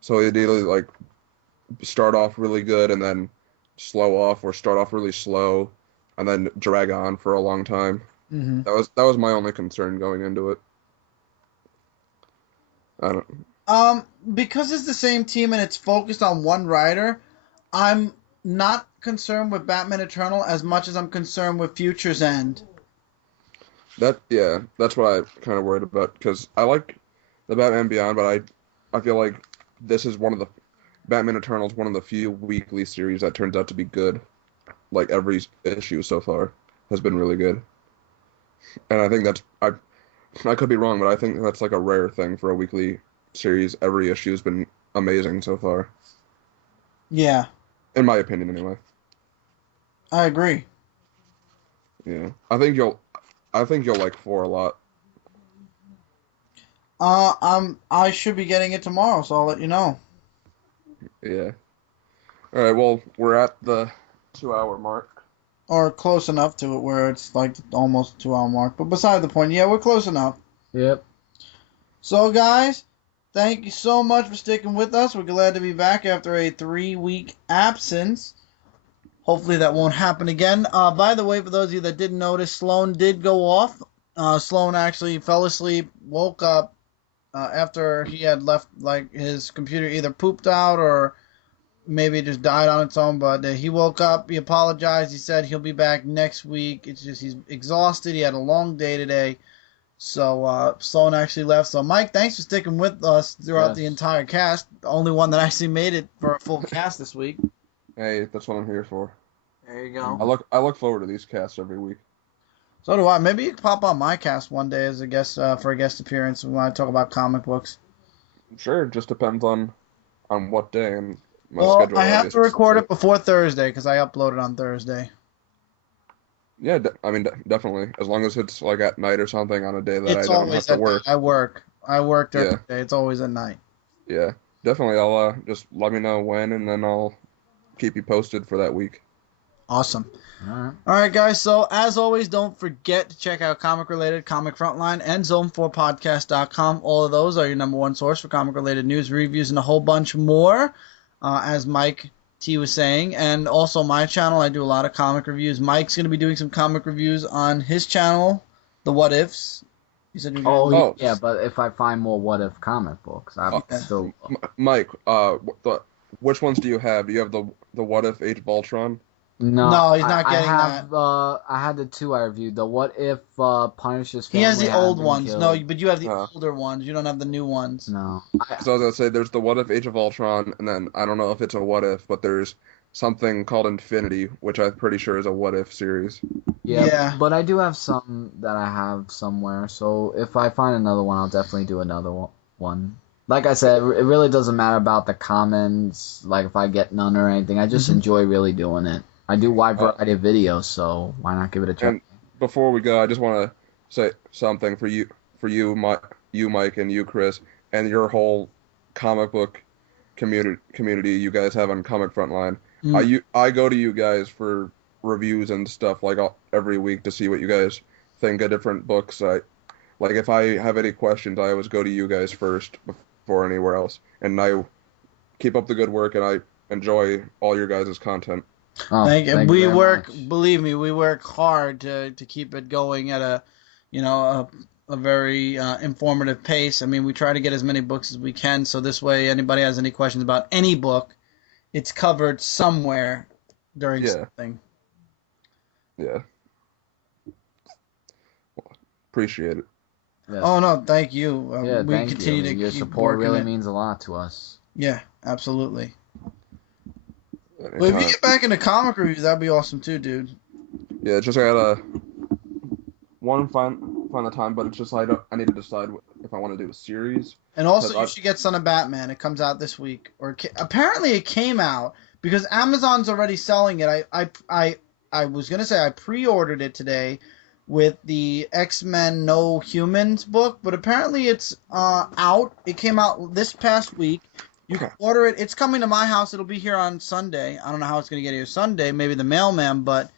So they either like start off really good and then slow off, or start off really slow and then drag on for a long time. Mm-hmm. That was my only concern going into it. I don't. Because it's the same team and it's focused on one writer, I'm not concerned with Batman Eternal as much as I'm concerned with Future's End. That's what I kind of worried about because I like the Batman Beyond, but I feel like this is Batman Eternal is one of the few weekly series that turns out to be good. Like every issue so far has been really good, and I think I could be wrong, but I think that's like a rare thing for a weekly series. Every issue has been amazing so far, Yeah, in my opinion, anyway. I agree. Yeah, I think you'll like 4 a lot. I should be getting it tomorrow, so I'll let you know. Yeah. All right. Well, we're at the 2-hour mark. Or close enough to it where it's like almost 2 hour mark. But beside the point, yeah, we're close enough. Yep. So, guys, thank you so much for sticking with us. We're glad to be back after a 3-week absence. Hopefully that won't happen again. By the way, for those of you that didn't notice, Sloan did go off. Sloan actually fell asleep, woke up after he had left, like, his computer either pooped out or maybe it just died on its own. But he woke up, he apologized, he said he'll be back next week. It's just he's exhausted, he had a long day today. So Sloan actually left. So Mike, thanks for sticking with us throughout the entire cast. The only one that actually made it for a full cast this week. Hey, that's what I'm here for. There you go. I look forward to these casts every week. So do I. Maybe you can pop on my cast one day as a guest for a guest appearance when I talk about comic books. Sure, it just depends on what day and my Well, schedule. I have to record it before Thursday because I upload it on Thursday. Yeah, I mean, definitely. As long as it's like at night or something on a day that It's I don't have always to at work. night. I work during the day. It's always at night. Yeah, definitely. I'll just let me know when, and then I'll keep you posted for that week. Awesome. All right, guys. So, as always, don't forget to check out Comic Related, Comic Frontline, and Zone4Podcast.com. All of those are your number one source for comic-related news, reviews, and a whole bunch more, as Mike T was saying. And also my channel, I do a lot of comic reviews. Mike's going to be doing some comic reviews on his channel, The What Ifs. You said Yeah, but if I find more What If comic books, I'm still... Mike, which ones do you have? Do you have the What If Age of Ultron? No, he's not getting that. I had the 2 I reviewed. The What If Punisher's family He has the old been ones. killed. No, but you have the older ones. You don't have the new ones. No. So I was gonna say there's the What If Age of Ultron, and then I don't know if it's a What If, but there's something called Infinity, which I'm pretty sure is a What If series. Yeah, but I do have some that I have somewhere. So if I find another one, I'll definitely do another one. Like I said, it really doesn't matter about the comments. Like if I get none or anything, I just enjoy really doing it. I do wide variety of videos, so why not give it a try? And before we go, I just want to say something for you, Mike, and you, Chris, and your whole comic book community you guys have on Comic Frontline. I go to you guys for reviews and stuff like every week to see what you guys think of different books. Like if I have any questions, I always go to you guys first before anywhere else. And I keep up the good work, and I enjoy all your guys' content. Thank you. We work, believe me, we work hard to keep it going at a very informative pace. I mean, we try to get as many books as we can, so this way anybody has any questions about any book, it's covered somewhere during something. Yeah. Well, appreciate it. Yes. Oh no, thank you. Yeah, We thank you. continue to Your keep support working really it. means a lot to us. Yeah, absolutely. Well, if you Anytime. get back into comic reviews, that'd be awesome too, dude. Yeah, just I gotta find the time, but it's just I need to decide if I want to do a series. And also, 'Cause you should get Son of Batman. It comes out this week, or apparently it came out because Amazon's already selling it. I was gonna say I pre-ordered it today with the X-Men No Humans book, but apparently it's out. It came out this past week. You can order it. It's coming to my house. It'll be here on Sunday. I don't know how it's gonna get here Sunday. Maybe the mailman, but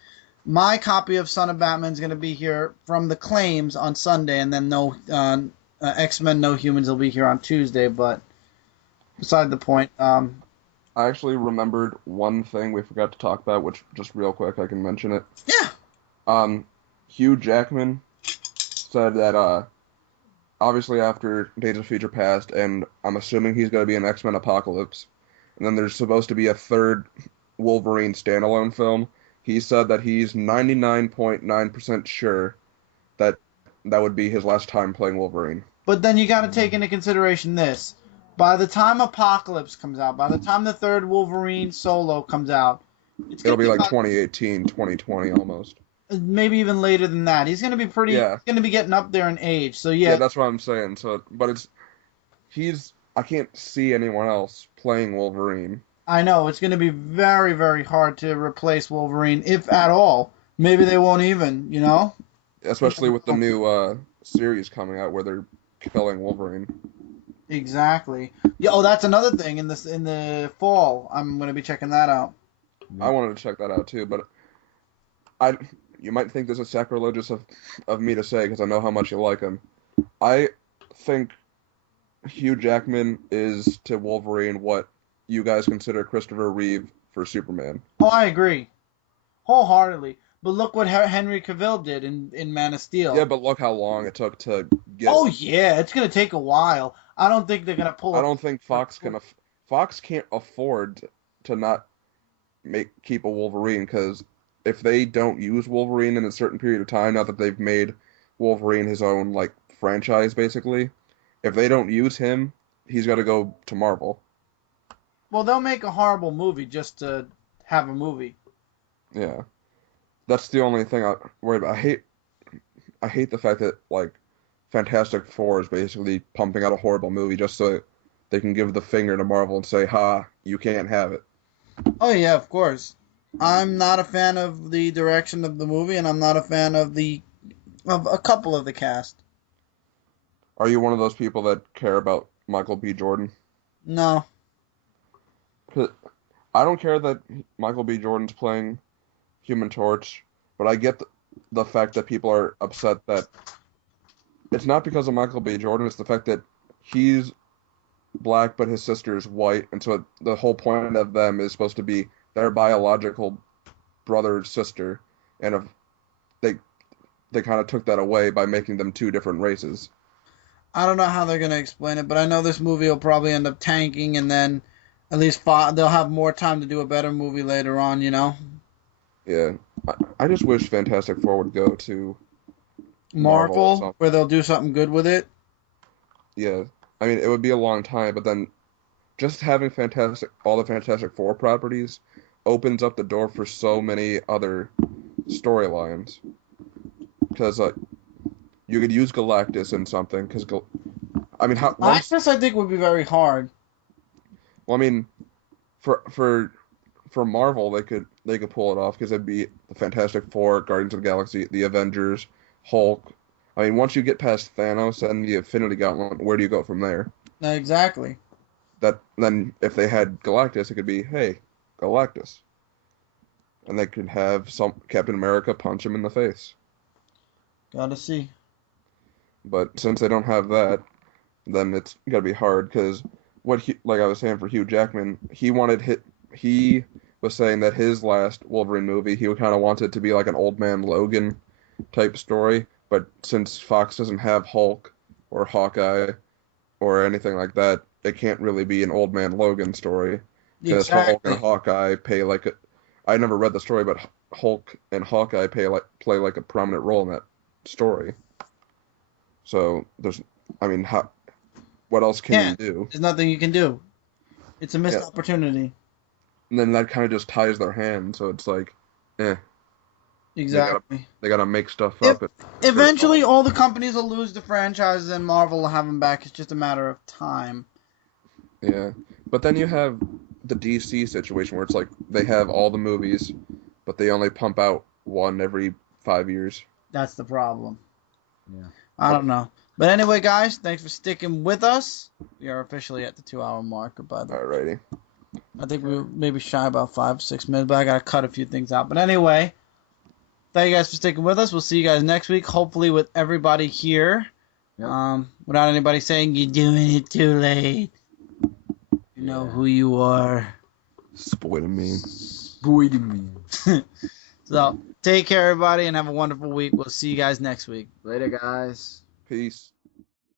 my copy of Son of Batman is gonna be here from the claims on Sunday, and then X-Men No Humans will be here on Tuesday, but beside the point. I actually remembered one thing we forgot to talk about, which just real quick I can mention it. Yeah. Hugh Jackman said that obviously after Days of Future Past, and I'm assuming he's going to be in X-Men Apocalypse, and then there's supposed to be a third Wolverine standalone film. He said that he's 99.9% sure that would be his last time playing Wolverine. But then you got to take into consideration this. By the time Apocalypse comes out, by the time the third Wolverine solo comes out, It'll be like 2018, 2020 almost. Maybe even later than that. He's going to be pretty. Yeah. He's going to be getting up there in age. So Yeah, that's what I'm saying. So, but I can't see anyone else playing Wolverine. I know it's going to be very, very hard to replace Wolverine, if at all. Maybe they won't even. Especially with the new series coming out where they're killing Wolverine. Exactly. Yeah. Oh, that's another thing in the fall. I'm going to be checking that out. I wanted to check that out too, but you might think this is sacrilegious of me to say because I know how much you like him. I think Hugh Jackman is to Wolverine what you guys consider Christopher Reeve for Superman. Oh, I agree. Wholeheartedly. But look what Henry Cavill did in Man of Steel. Yeah, but look how long it took to get. Oh, yeah. It's going to take a while. I don't think they're going to pull I don't think Fox can't afford to not keep a Wolverine, because if they don't use Wolverine in a certain period of time, now that they've made Wolverine his own like franchise basically, if they don't use him, he's got to go to Marvel. Well, they'll make a horrible movie just to have a movie. Yeah, that's the only thing I worry about. I hate the fact that like Fantastic Four is basically pumping out a horrible movie just so they can give the finger to Marvel and say, "Ha, you can't have it." Oh, yeah, of course. I'm not a fan of the direction of the movie, and I'm not a fan of a couple of the cast. Are you one of those people that care about Michael B. Jordan? No. 'Cause I don't care that Michael B. Jordan's playing Human Torch, but I get the fact that people are upset that it's not because of Michael B. Jordan, it's the fact that he's black but his sister is white, and so the whole point of them is supposed to be their biological brother or sister, and if they kind of took that away by making them two different races. I don't know how they're going to explain it, but I know this movie will probably end up tanking, and then at least they'll have more time to do a better movie later on, Yeah, I just wish Fantastic Four would go to Marvel, where they'll do something good with it. Yeah, I mean, it would be a long time, but then just having all the Fantastic Four properties opens up the door for so many other storylines. Because you could use Galactus in something. Because I mean, Galactus I think would be very hard. Well, I mean, for Marvel, they could pull it off because it'd be the Fantastic Four, Guardians of the Galaxy, the Avengers, Hulk. I mean, once you get past Thanos and the Infinity Gauntlet, where do you go from there? Exactly. Then if they had Galactus, it could be, hey, Galactus, and they could have some Captain America punch him in the face. Gotta see. But since they don't have that, then it's gotta be hard because like I was saying for Hugh Jackman, he was saying that his last Wolverine movie, he kind of wanted it to be like an Old Man Logan type story. But since Fox doesn't have Hulk or Hawkeye or anything like that, it can't really be an Old Man Logan story. Because Hulk and Hawkeye pay I never read the story, but Hulk and Hawkeye play like a prominent role in that story. So what else can you do? There's nothing you can do. It's a missed Yeah. opportunity. And then that kind of just ties their hand. So it's like, Exactly. they gotta make stuff If- up. Eventually, all the companies will lose the franchises, and Marvel will have them back. It's just a matter of time. Yeah, but then you have the DC situation where it's like they have all the movies, but they only pump out one every 5 years. That's the problem. Yeah. I don't know. But anyway, guys, thanks for sticking with us. We are officially at the 2-hour marker, by the way. Alrighty. I think we were maybe shy about 5 or 6 minutes, but I gotta cut a few things out. But anyway, thank you guys for sticking with us. We'll see you guys next week, hopefully with everybody here. Yep. Without anybody saying you're doing it too late. You know who you are. Spoiling me. Boy to me. So, take care, everybody, and have a wonderful week. We'll see you guys next week. Later, guys. Peace.